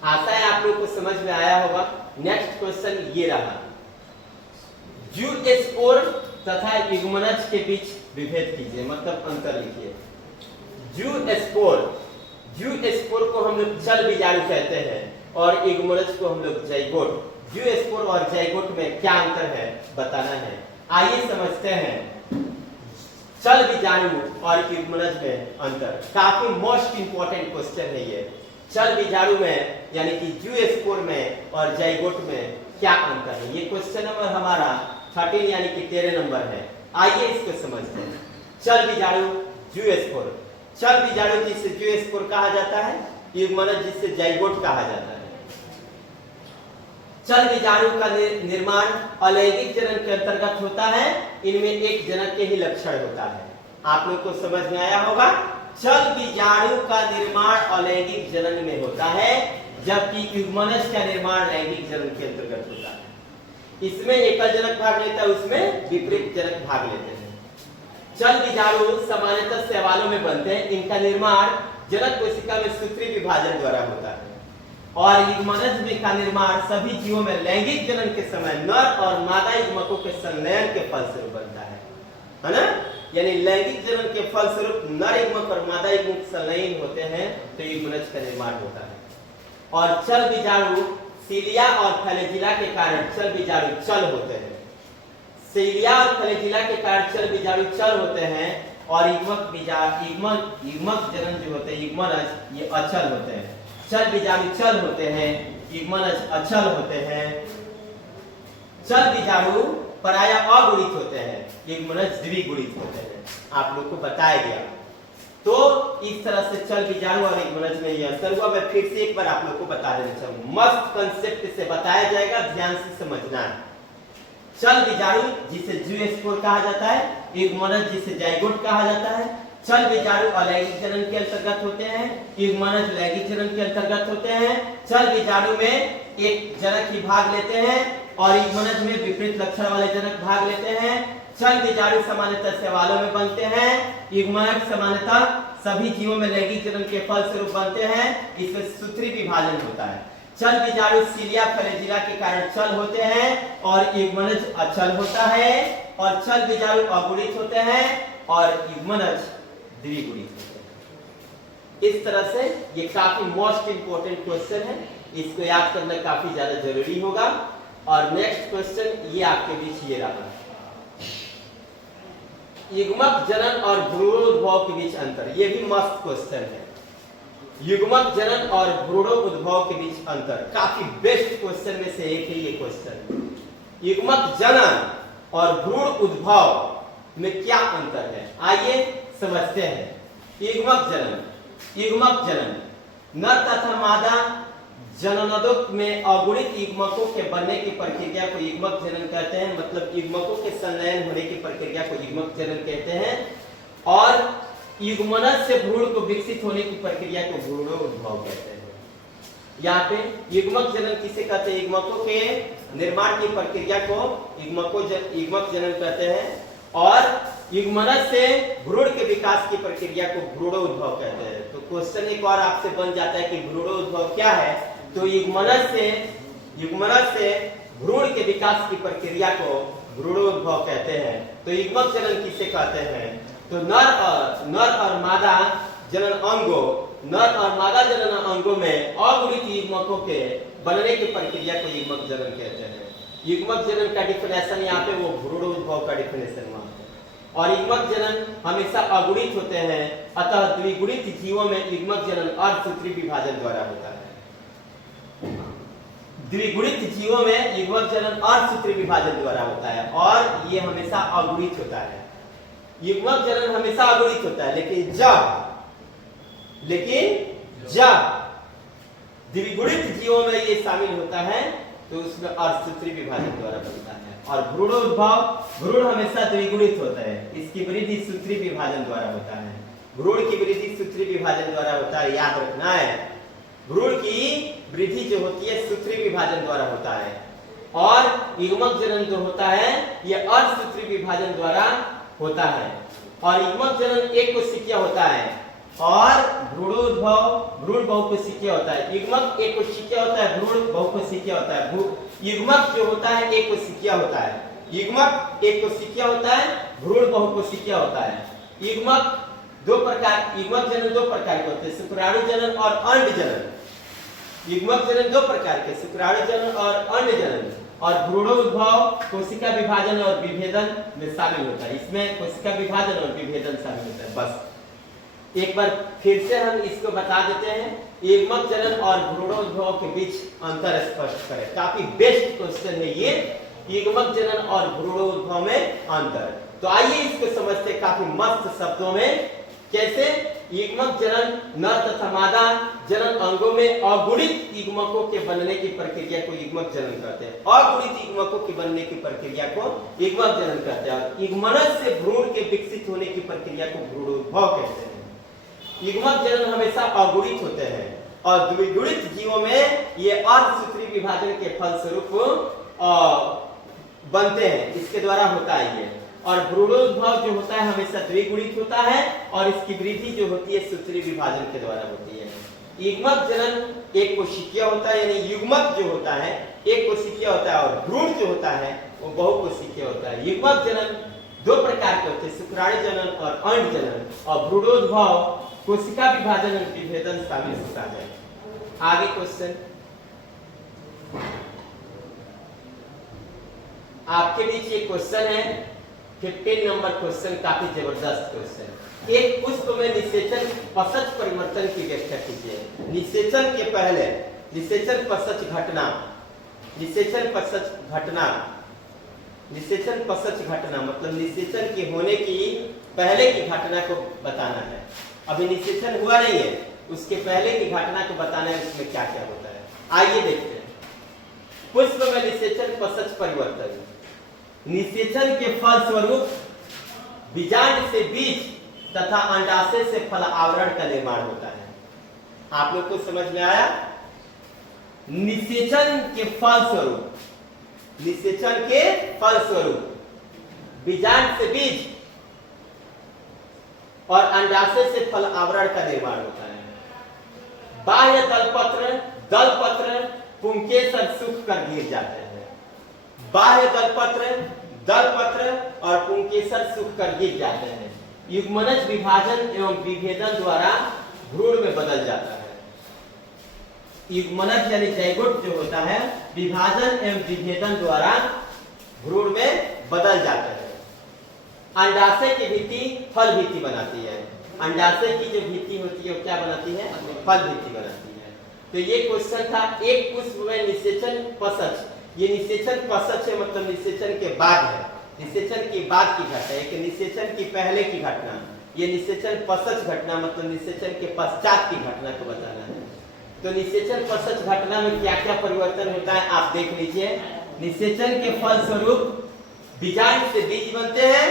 आशा है आप लोग को समझ में आया होगा। नेक्स्ट क्वेश्चन ये रहा, जूस्पोर तथा युग्मनज के बीच विभेद कीजिए, मतलब अंतर लिखिए। जूस्पोर को हम लोग चल बीजाणु कहते हैं और युग्मनज को हम लोग जाइगोट। जूस्पोर और जाइगोट में क्या अंतर है बताना है। आइए समझते हैं चल बीजाणु और युग्मनज में अंतर। काफी मोस्ट इंपोर्टेंट क्वेश्चन है ये। चल बीजाणु में यानी कि जूस्पोर में और जाइगोट में क्या अंतर है, ये क्वेश्चन नंबर हमारा 13 यानी कि 13 नंबर है। आइए इसको समझते हैं। चल बीजाणु जूस्पोर, चल बीजाणु जिसे जूस्पोर कहा जाता है, युग्मनज जिसे जाइगोट कहा जाता है। चल बीजाणु का निर्माण अलैंगिक जनन के अंतर्गत होता है। इनमें एक जनक के ही लक्षण होता है। आप लोग को समझ में आया होगा। चल बीजाणु का निर्माण अलैंगिक जनन में होता है, जबकि युग्मनज का निर्माण लैंगिक जनन के अंतर्गत होता है। इसमें एकल जनक भाग लेता है, उसमें विपरीत जनक भाग लेते हैं। चल बीजाणु सामान्यतः शैवालों में बनते हैं। इनका निर्माण जनक कोशिका में सूत्री विभाजन द्वारा होता है और युग्मनज का निर्माण सभी जीवों में लैंगिक जनन के समय नर और मादा युग्मकों के संलयन के फलस्वरूप बनता है ना। यानी लैंगिक जनन के फलस्वरूप नर युग्मक और मादा युग्मक संलयन होते हैं तो युग्मनज का निर्माण होता है। और चल बीजाणु सीलिया और फ्लैजिला के कारण चल बीजाणु चल होते हैं। सीलिया और फ्लैजिला के कारण चल बीजाणु चल होते हैं और युग्मक जनन जो होते हैं युग्मनज ये अचल होते हैं। चल बीजाणु चल होते हैं, युग्मनज अचल होते हैं। चल बीजाणु प्रायः अगुणित होते हैं, युग्मनज द्विगुणित होते हैं। आप लोग को बताया गया। तो इस तरह से चल बीजाणु और युग्मनज में यह अंतर हुआ। मैं फिर से एक बार आप लोग को बता देना चाहूंगा, मस्त कंसेप्ट से बताया जाएगा, ध्यान से समझना है। चल बीजाणु जिसे जूस्पोर कहा जाता है, युग्मनज जिसे जाइगोट कहा जाता है। चल बीजाणु अलैंगिक जनन के अंतर्गत होते हैं, युग्मनज लैंगिक जनन के अंतर्गत होते हैं। चल बीजाणु में एक जनक ही भाग लेते हैं और युग्मनज में विपरीत लक्षण वाले जनक भाग लेते हैं। चल बीजाणु सामान्यतः शैवालों में बनते हैं, युग्मनज सामान्यतः सभी जीवों में लैंगिक जनन के फलस्वरूप बनते हैं। इसमें सूत्री विभाजन होता है। चल बीजाणु सीलिया फ्लैजिला के कारण चल होते हैं और युग्मनज अचल होता है। और चल बीजाणु अगुणित होते हैं और युग्मनज द्विगुणित होते हैं। इस तरह से ये काफी मोस्ट इंपोर्टेंट क्वेश्चन है, इसको याद करना काफी ज्यादा जरूरी होगा। और नेक्स्ट क्वेश्चन ये आपके बीच ये रहा, युग्मक जनन और भ्रूणोद्भव के बीच अंतर। ये भी मस्त क्वेश्चन है। युग्मक जनन और भ्रूणोद्भव के बीच अंतर काफी बेस्ट क्वेश्चन में से एक है ये क्वेश्चन। युग्मक जनन और भ्रूण उद्भव में क्या अंतर है, आइए समझते हैं। युग्मक जनन नर तथा मादा जननों में अगुणित युग्मकों के बनने की प्रक्रिया को युग्मक जनन कहते हैं। मतलब युग्मकों के संलयन होने की प्रक्रिया को युग्मक जनन कहते हैं। और युग्मनज से भ्रूण को विकसित होने की प्रक्रिया को भ्रूणोद्भव कहते हैं। यहाँ पे युग्मक जनन किसे कहते हैं, युग्मकों के निर्माण की प्रक्रिया को युग्मक जनन कहते हैं। और युग्मनज से भ्रूण के विकास की प्रक्रिया को भ्रूणोद्भव कहते हैं। तो क्वेश्चन एक और आपसे बन जाता है कि भ्रूणोद्भव क्या है। तो युग्मनज से भ्रूण के विकास की प्रक्रिया को भ्रूणोद्भव कहते हैं। तो युग्मक जनन किसे कहते हैं, तो नर और मादा जनन अंगों में अगुणित युग्मकों के बनने की प्रक्रिया को युग्मक जनन कहते हैं। युग्मक जनन का डिफिनेशन यहाँ पे वो भ्रूणोद्भव का डिफिनेशन वहां पे। और युग्मक जनन हमेशा अगुणित होते हैं, अतः द्विगुणित जीवों में युग्मक जनन अर्धसूत्री विभाजन द्वारा होता है। द्विगुणित जीवों में युग्मक जनन अर्धसूत्री विभाजन द्वारा होता है और ये हमेशा अगुणित होता है। युग्मक जनन हमेशा अगुणित होता है, लेकिन जब द्विगुणित जीवों में ये शामिल होता है तो उसमें अर्धसूत्री विभाजन द्वारा बनता है। और भ्रूण हमेशा द्विगुणित होता है, इसकी वृद्धि सूत्री विभाजन द्वारा होता है। भ्रूण की वृद्धि सूत्री विभाजन द्वारा होता है, याद रखना है। भ्रूण की वृद्धि जो होती है सूत्री विभाजन द्वारा होता है। और युग्मक जनन जो होता है ये अर्धसूत्री विभाजन द्वारा होता है। और युग्मक जनन एक कोशिकीय होता है और भ्रूण बहुकोशिकीय होता है। युग्मक एक कोशिकीय होता है, भ्रूण बहुकोशिकीय होता है। युग्मक जो होता है एक कोशिकीय होता है, युग्मक एक कोशिकीय होता है, भ्रूण बहुकोशिकीय होता है। युग्मक युग्मक जनन दो प्रकार के होते हैं, शुक्राणु जनन और अंड जनन। युग्मक जनन दो प्रकार के, शुक्राणु जनन और अंड जनन। और भ्रूणोद्भव कोशिका विभाजन और विभेदन में शामिल होता है। इसमें कोशिका विभाजन और विभेदन शामिल होता है। बस एक बार फिर से हम इसको बता देते हैं, युग्मक जनन और भ्रूणोद्भव के बीच अंतर स्पष्ट करें। काफी बेस्ट क्वेश्चन है ये, युग्मक जनन और भ्रूणोद्भव में अंतर। तो आइए इसको समझते काफी मस्त शब्दों में। कैसे? युग्मक जनन नर तथा मादा जनन अंगों में अगुणित युग्मकों के बनने की प्रक्रिया को युग्मक जनन कहते हैं। अगुणित युग्मकों के बनने की प्रक्रिया को युग्मक जनन कहते हैं। और युग्मनज से भ्रूण के विकसित होने की प्रक्रिया को भ्रूणोद्भव कहते हैं। युग्मक जनन हमेशा अगुणित होते हैं और द्विगुणित जीवों में ये अर्धसूत्री विभाजन के फलस्वरूप बनते हैं, इसके द्वारा होता है ये। और भ्रूणोद्भव जो होता है हमेशा द्विगुणित होता है और इसकी वृद्धि जो होती है सूत्री विभाजन के द्वारा होती है। युग्मक जनन एक कोशिकीय होता है, यानी युग्मक जो होता है एक कोशिकीय होता है और भ्रूण जो होता है वो बहुकोशिकीय होता है। युग्मक जनन दो प्रकार के होते हैं, शुक्राणु जनन और अंड जनन। और भ्रूणोद्भव कोशिका विभाजन और विभेदन शामिल होता है। आगे क्वेश्चन आपके बीच ये क्वेश्चन है 15 नंबर क्वेश्चन, काफी जबरदस्त क्वेश्चन। एक पुष्प में निषेचन पसच परिवर्तन की व्याख्या कीजिए। निषेचन के पहले निषेचन पसच घटना, निषेचन पसच घटना, निषेचन पसच घटना मतलब निषेचन के होने की पहले की घटना को बताना है। अभी निषेचन हुआ नहीं है, उसके पहले की घटना को बताना है, उसमें क्या क्या होता है। आइए देखते हैं। पुष्प में निषेचन पसच परिवर्तन, निषेचन के फलस्वरूप बीजांड से बीज तथा अंडाशय से फल आवरण का निर्माण होता है। आप लोग को समझ में आया? निषेचन के फलस्वरूप, निषेचन के फलस्वरूप बीजांड से बीज और अंडाशय से फल आवरण का निर्माण होता है। बाह्य दलपत्र पुंकेसर सूख कर गिर जाते हैं। बाह्य दलपत्र और पुंकेसर सूख कर गिर जाते हैं। युग्मनज विभाजन एवं विभेदन द्वारा भ्रूण में बदल जाता है। युग्मनज यानी ज़ायगोट जो होता है विभाजन एवं विभेदन द्वारा भ्रूण में बदल जाता है। अंडाशय की भित्ति फल भित्ति बनाती है। अंडाशय की जो भित्ति होती है वो क्या बनाती है? फल भित्ति बनाती है। तो ये क्वेश्चन था। एक पुष्प में निषेचन पसच, ये निषेचन पसच है मतलब निषेचन के बाद है, निषेचन के बाद की घटना, एक निषेचन की पहले की घटना। ये निषेचन पसच घटना मतलब निषेचन के पश्चात की घटना को बताना है। तो निषेचन पसच घटना में क्या क्या परिवर्तन होता है आप देख लीजिए। निषेचन के फलस्वरूप बीजांड से बीज बनते हैं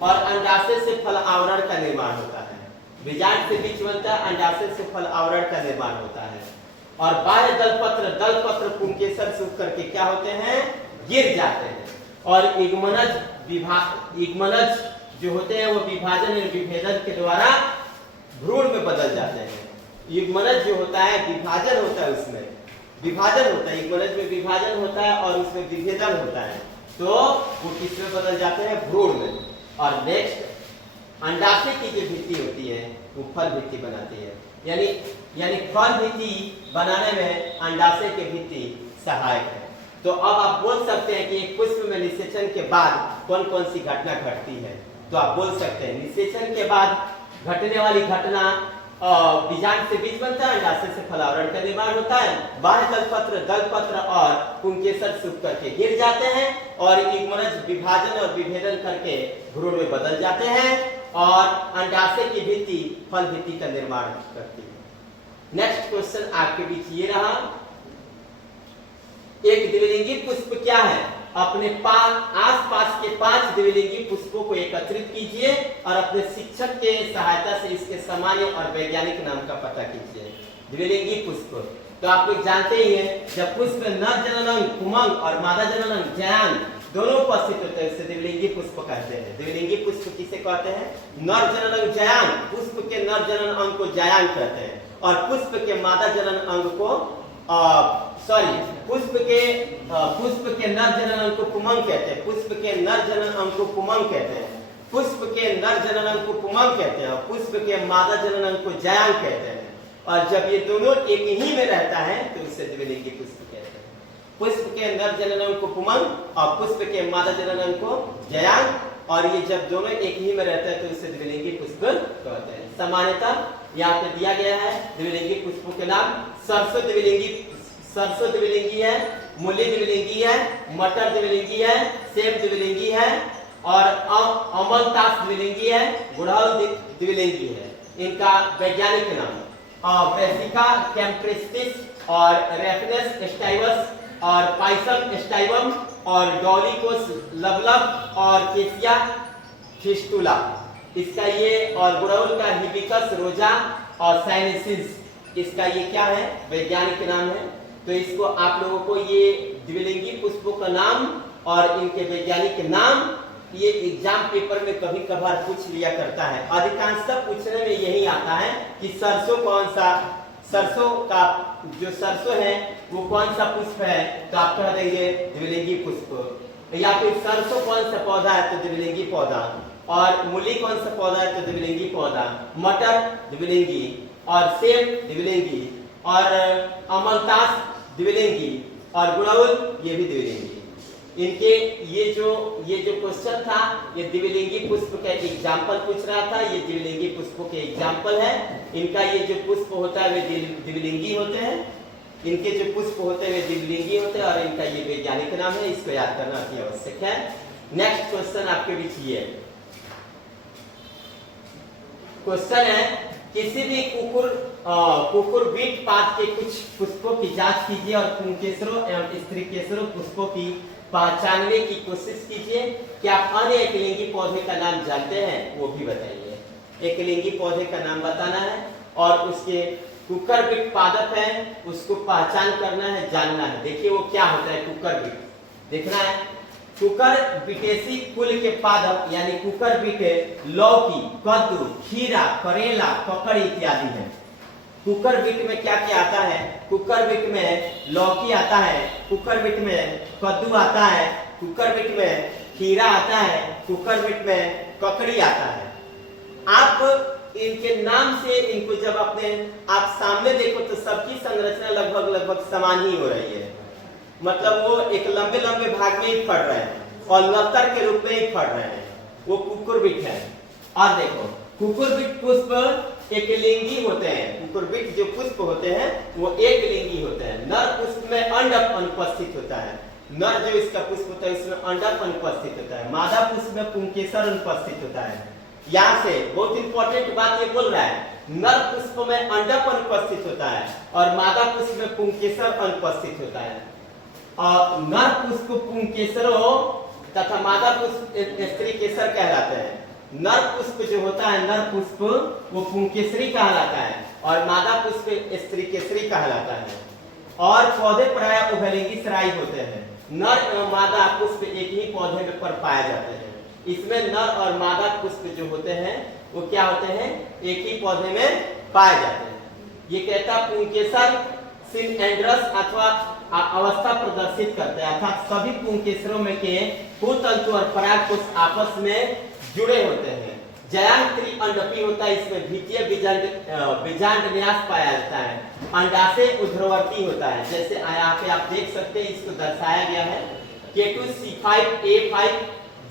और अंडाशय से फल आवरण का निर्माण होता है। बीजांड से बीज बनता है, अंडाशय से फल आवरण का निर्माण होता है। और बाह्य दलपत्र पुंकेसर सूख करके क्या होते हैं? गिर जाते हैं। और युग्मनज जो होते हैं वो विभाजन और विभेदन के द्वारा भ्रूण में बदल जाते हैं। युग्मनज जो होता है विभाजन होता है, उसमें विभाजन होता है, युग्मनज में विभाजन होता है और उसमें विभेदन होता है, तो वो किसमें बदल जाते हैं? भ्रूण में। और नेक्स्ट अंडाशय की जो भित्ति होती है वो फल भित्ति बनाती है। यानी फल भित्ति बनाने में अंडाशय की भित्ति सहायक है। तो अब आप बोल सकते हैं कि एक पुष्प में निषेचन के बाद कौन कौन सी घटना घटती है। तो आप बोल सकते हैं निषेचन के बाद घटने वाली घटना बीजांड से बीज बनता है, अंडाशय से फल आवरण का निर्माण होता है। बाह्य दलपत्र और पुंकेसर सूख करके गिर जाते हैं और युग्मनज विभाजन और विभेदन करके भ्रूण में बदल जाते हैं और अंडाशय की भित्ति फल भित्ति का निर्माण करती है। नेक्स्ट क्वेश्चन आपके बीच ये रहा। एक द्विलिंगी पुष्प क्या है? अपने आसपास के 5 द्विलिंगी पुष्पों को एकत्रित कीजिए और अपने शिक्षक के सहायता से इसके सामान्य और वैज्ञानिक नाम का पता कीजिए। द्विलिंगी पुष्प तो आप लोग जानते ही हैं, जब पुष्प नर जनन अंग पुमंग और मादा जनन अंग जयांग दोनों उपस्थित होते हैं, उसे द्विलिंगी पुष्प कहते हैं। द्विलिंगी पुष्प किसे कहते हैं? नर जनन अंग जयांग, पुष्प के नर जनन अंग को जयांग कहते हैं, और पुष्प के मादा जनन अंग को पुष्प के नर जनन अंग को पुमंग कहते हैं। पुष्प के नर जनन अंग को पुमंग कहते हैं। पुष्प के नर जनन अंग को पुमंग कहते हैं और पुष्प के मादा जनन अंग को जयांग कहते हैं। और जब ये दोनों एक ही में रहता है तो इसे द्विलिंगी पुष्प कहते हैं। पुष्प के नर जनन अंग को पुमंग और पुष्प के मादा जनन अंग को जयांग, और ये जब दोनों एक ही में रहता है तो इसे द्विलिंगी पुष्प कहते हैं। सामान्यतः यहाँ पे दिया गया है द्विलिंगी पुष्पों के नाम। सरसों द्विलिंगी है, मूली द्विलिंगी है, मटर द्विलिंगी है, सेब द्विलिंगी है, और अमलतास द्विलिंगी है, गुड़हल द्विलिंगी है। इनका वैज्ञानिक नाम ब्रेसिका कैम्प्रिस्टिस और रेफिनस स्टाइवस और पाइसम स्टाइवम और डॉलिकोस लवलव और केसिया फिस्टुला, इसका ये, और गुड़हल का हिबिकस रोजा और साइनेसिस, इसका ये क्या है? वैज्ञानिक नाम है। तो इसको आप लोगों को ये द्विलिंगी पुष्पों का नाम और इनके वैज्ञानिक नाम ये एग्जाम पेपर में कभी कभार पूछ लिया करता है। अधिकांशतः पूछने में यही आता है कि सरसों का जो सरसों है वो कौन सा पुष्प है, तो आप कह देंगे द्विलिंगी पुष्प। या फिर सरसों कौन सा पौधा है तो द्विलिंगी पौधा, और मूली कौन सा पौधा है तो द्विलिंगी पौधा, मटर द्विलिंगी, और सेब द्विलिंगी, और अमलतास द्विलिंगी, और गुड़हल ये भी द्विलिंगी। इनके ये जो क्वेश्चन था ये द्विलिंगी पुष्प का एग्जाम्पल पूछ रहा था। ये द्विलिंगी पुष्पों के एग्जाम्पल है। इनका ये जो पुष्प होता है वे द्विलिंगी होते हैं, इनके जो पुष्प होते हैं वे द्विलिंगी होते हैं, और इनका ये वैज्ञानिक नाम है। इसको याद करना अति आवश्यक है। नेक्स्ट क्वेश्चन आपके बीच ये क्वेश्चन है, किसी भी कुकुरबिट पात के कुछ पुष्पों की जांच कीजिए और पुंकेसरों एवं स्त्रीकेसरों पुष्पों की पहचानने की कोशिश कीजिए। क्या आप अन्य एकलिंगी पौधे का नाम जानते हैं? वो भी बताइए। एकलिंगी पौधे का नाम बताना है और उसके कुकुरबिट पादप है उसको पहचान करना है, जानना है। देखिए वो क्या होता है कुकुरबिट, देखना है। कुकुरबिटेसी कुल के पादप यानी कुकुरबिट लौकी, कद्दू, खीरा, करेला, ककड़ी इत्यादि है। कुकुरबिट में क्या क्या आता है? कुकुरबिट में लौकी आता है, कुकुरबिट में कद्दू आता है, कुकुरबिट में खीरा आता है, कुकुरबिट में ककड़ी आता है। आप इनके नाम से इनको जब आप सामने देखो तो सबकी संरचना लगभग समान ही हो रही है। मतलब वो एक लंबे लंबे भाग में ही फट रहे हैं और लतर के रूप में ही फट रहे हैं, वो कुकुरबिट है। और देखो कुकुरबिट पुष्प एकलिंगी होते हैं। कुकुरबिट जो पुष्प होते हैं वो एकलिंगी होते हैं। नर पुष्प में अंडक अनुपस्थित होता है, नर जो इसका पुष्प होता है उसमें अंडक अनुपस्थित होता है। मादा पुष्प में पुंकेसर अनुपस्थित होता है। यहाँ से बहुत इंपॉर्टेंट बात ये बोल रहा है, नर पुष्प में अंडक अनुपस्थित होता है और मादा पुष्प में पुंकेसर अनुपस्थित होता है। और नर पुष्प पुंकेसरों तथा मादा पुष्प स्त्रीकेसर कहलाते हैं। नर पुष्प जो होता है, नर पुष्प वो पुंकेसरी कहलाता है और मादा पुष्प स्त्रीकेसरी कहलाता है। और पौधे प्रायः उभयलिंगी सराई होते हैं। नर एवं मादा पुष्प एक ही पौधे में पर पाए जाते हैं। इसमें नर और मादा पुष्प जो होते हैं वो क्या होते हैं? एक ही पौधे में पाए जाते हैं। ये कहता पुंकेसर सिनएंड्रस अथवा अवस्था प्रदर्शित करते हैं, अर्थात सभी पुंकेसरों में के फूल तंतु और परागकोश आपस में जुड़े होते हैं। जयांग त्रिअंडपी होता है, इसमें द्वितीय बीजांड न्यास पाया जाता है। अंडाशय ऊर्ध्ववर्ती होता है, जैसे यहाँ पे आप देख सकते हैं, इसको दर्शाया गया है। K2 C5 A5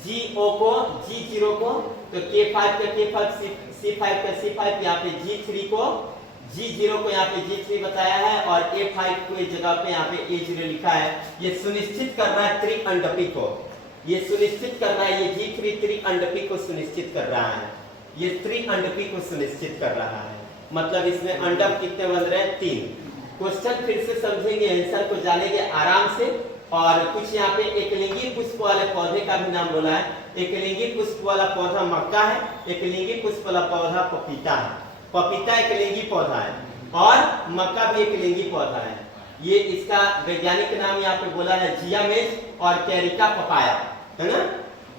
G0 को G0 को, तो K5 का K5 C5 का C5, यहाँ पे G3 को G0 को यहाँ पे G3 बताया है और A5 को इस जगह पे यहाँ पे A0 लिखा है। ये सुनिश्चित कर रहा है त्रिअंडपी को, ये सुनिश्चित कर रहा है, ये G3 त्रिअंडपी को सुनिश्चित कर रहा है, ये त्रिअंडपी को सुनिश्चित कर रहा है। मतलब इसमें अंडक कितने बन रहे हैं? 3। क्वेश्चन फिर से समझेंगे, आंसर को जानेंगे आराम से। और कुछ यहाँ पे एकलिंगी पुष्प वाले पौधे का भी नाम बोला है। एकलिंगी पुष्प वाला पौधा मक्का है, एकलिंगी पुष्प वाला पौधा पपीता है। पपीता एकलिंगी पौधा है और मक्का भी एक लिंगी पौधा है। ये इसका वैज्ञानिक नाम यहाँ पे बोला है जियामेज और कैरिका पपाया, है ना।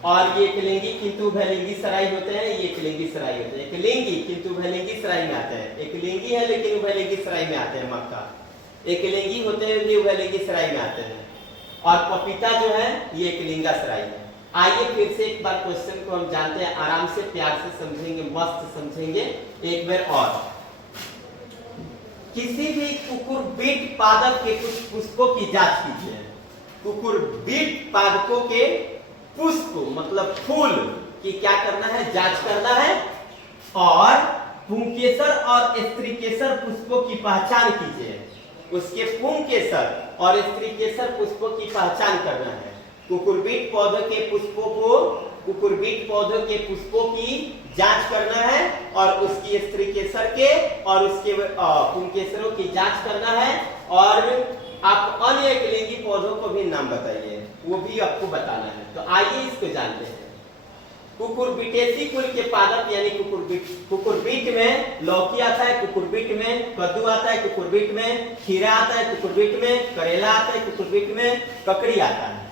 और ये एकलिंगी किंतु उभयलिंगी सराई होते हैं, ये एकलिंगी सराई होते हैं। एकलिंगी किंतु उभयलिंगी सराई में आते हैं, एकलिंगी है लेकिन उभयलिंगी सराई में आते हैं मक्का। एकलिंगी होते हैं भी उभयलिंगी सराई में आते हैं। और पपीता जो है ये एकलिंगा सराई है। आइए फिर से एक बार क्वेश्चन को हम जानते हैं, आराम से प्यार से समझेंगे, मस्त समझेंगे एक बार और। किसी भी कुकुरबिट पादप के कुछ पुष्पों की जांच कीजिए। कुकुरबिट पादपों के पुष्प मतलब फूल की क्या करना है, जांच करना है। और पुंकेसर और स्त्रीकेसर पुष्पों की पहचान कीजिए। उसके पुंकेसर और स्त्रीकेसर पुष्पों की पहचान करना है। कुकुरबिट पौधे के पुष्पों को, कुकुरबिट पौधों के पुष्पों की जांच करना है और उसकी स्त्रीकेसर के और उसके पुंकेसरों की जांच करना है। और आप अन्य एकलिंगी पौधों को भी नाम बताइए, वो भी आपको बताना है। तो आइए इसको जानते हैं। कुकुरबिटेसी कुल के पादप यानी कुकुरबिट में लौकी आता है, कुकुरबिट में कद्दू आता है, कुकुरबिट में खीरा आता है, कुकुरबिट में करेला आता है, कुकुरबिट में ककड़ी आता है।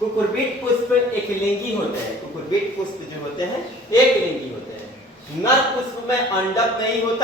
कुकुरबिट पुष्प एकलिंगी होते हैं। कुकुरबिट पुष्प जो होते हैं एकलिंगी होते हैं। नर पुष्प में अंडक नहीं होता।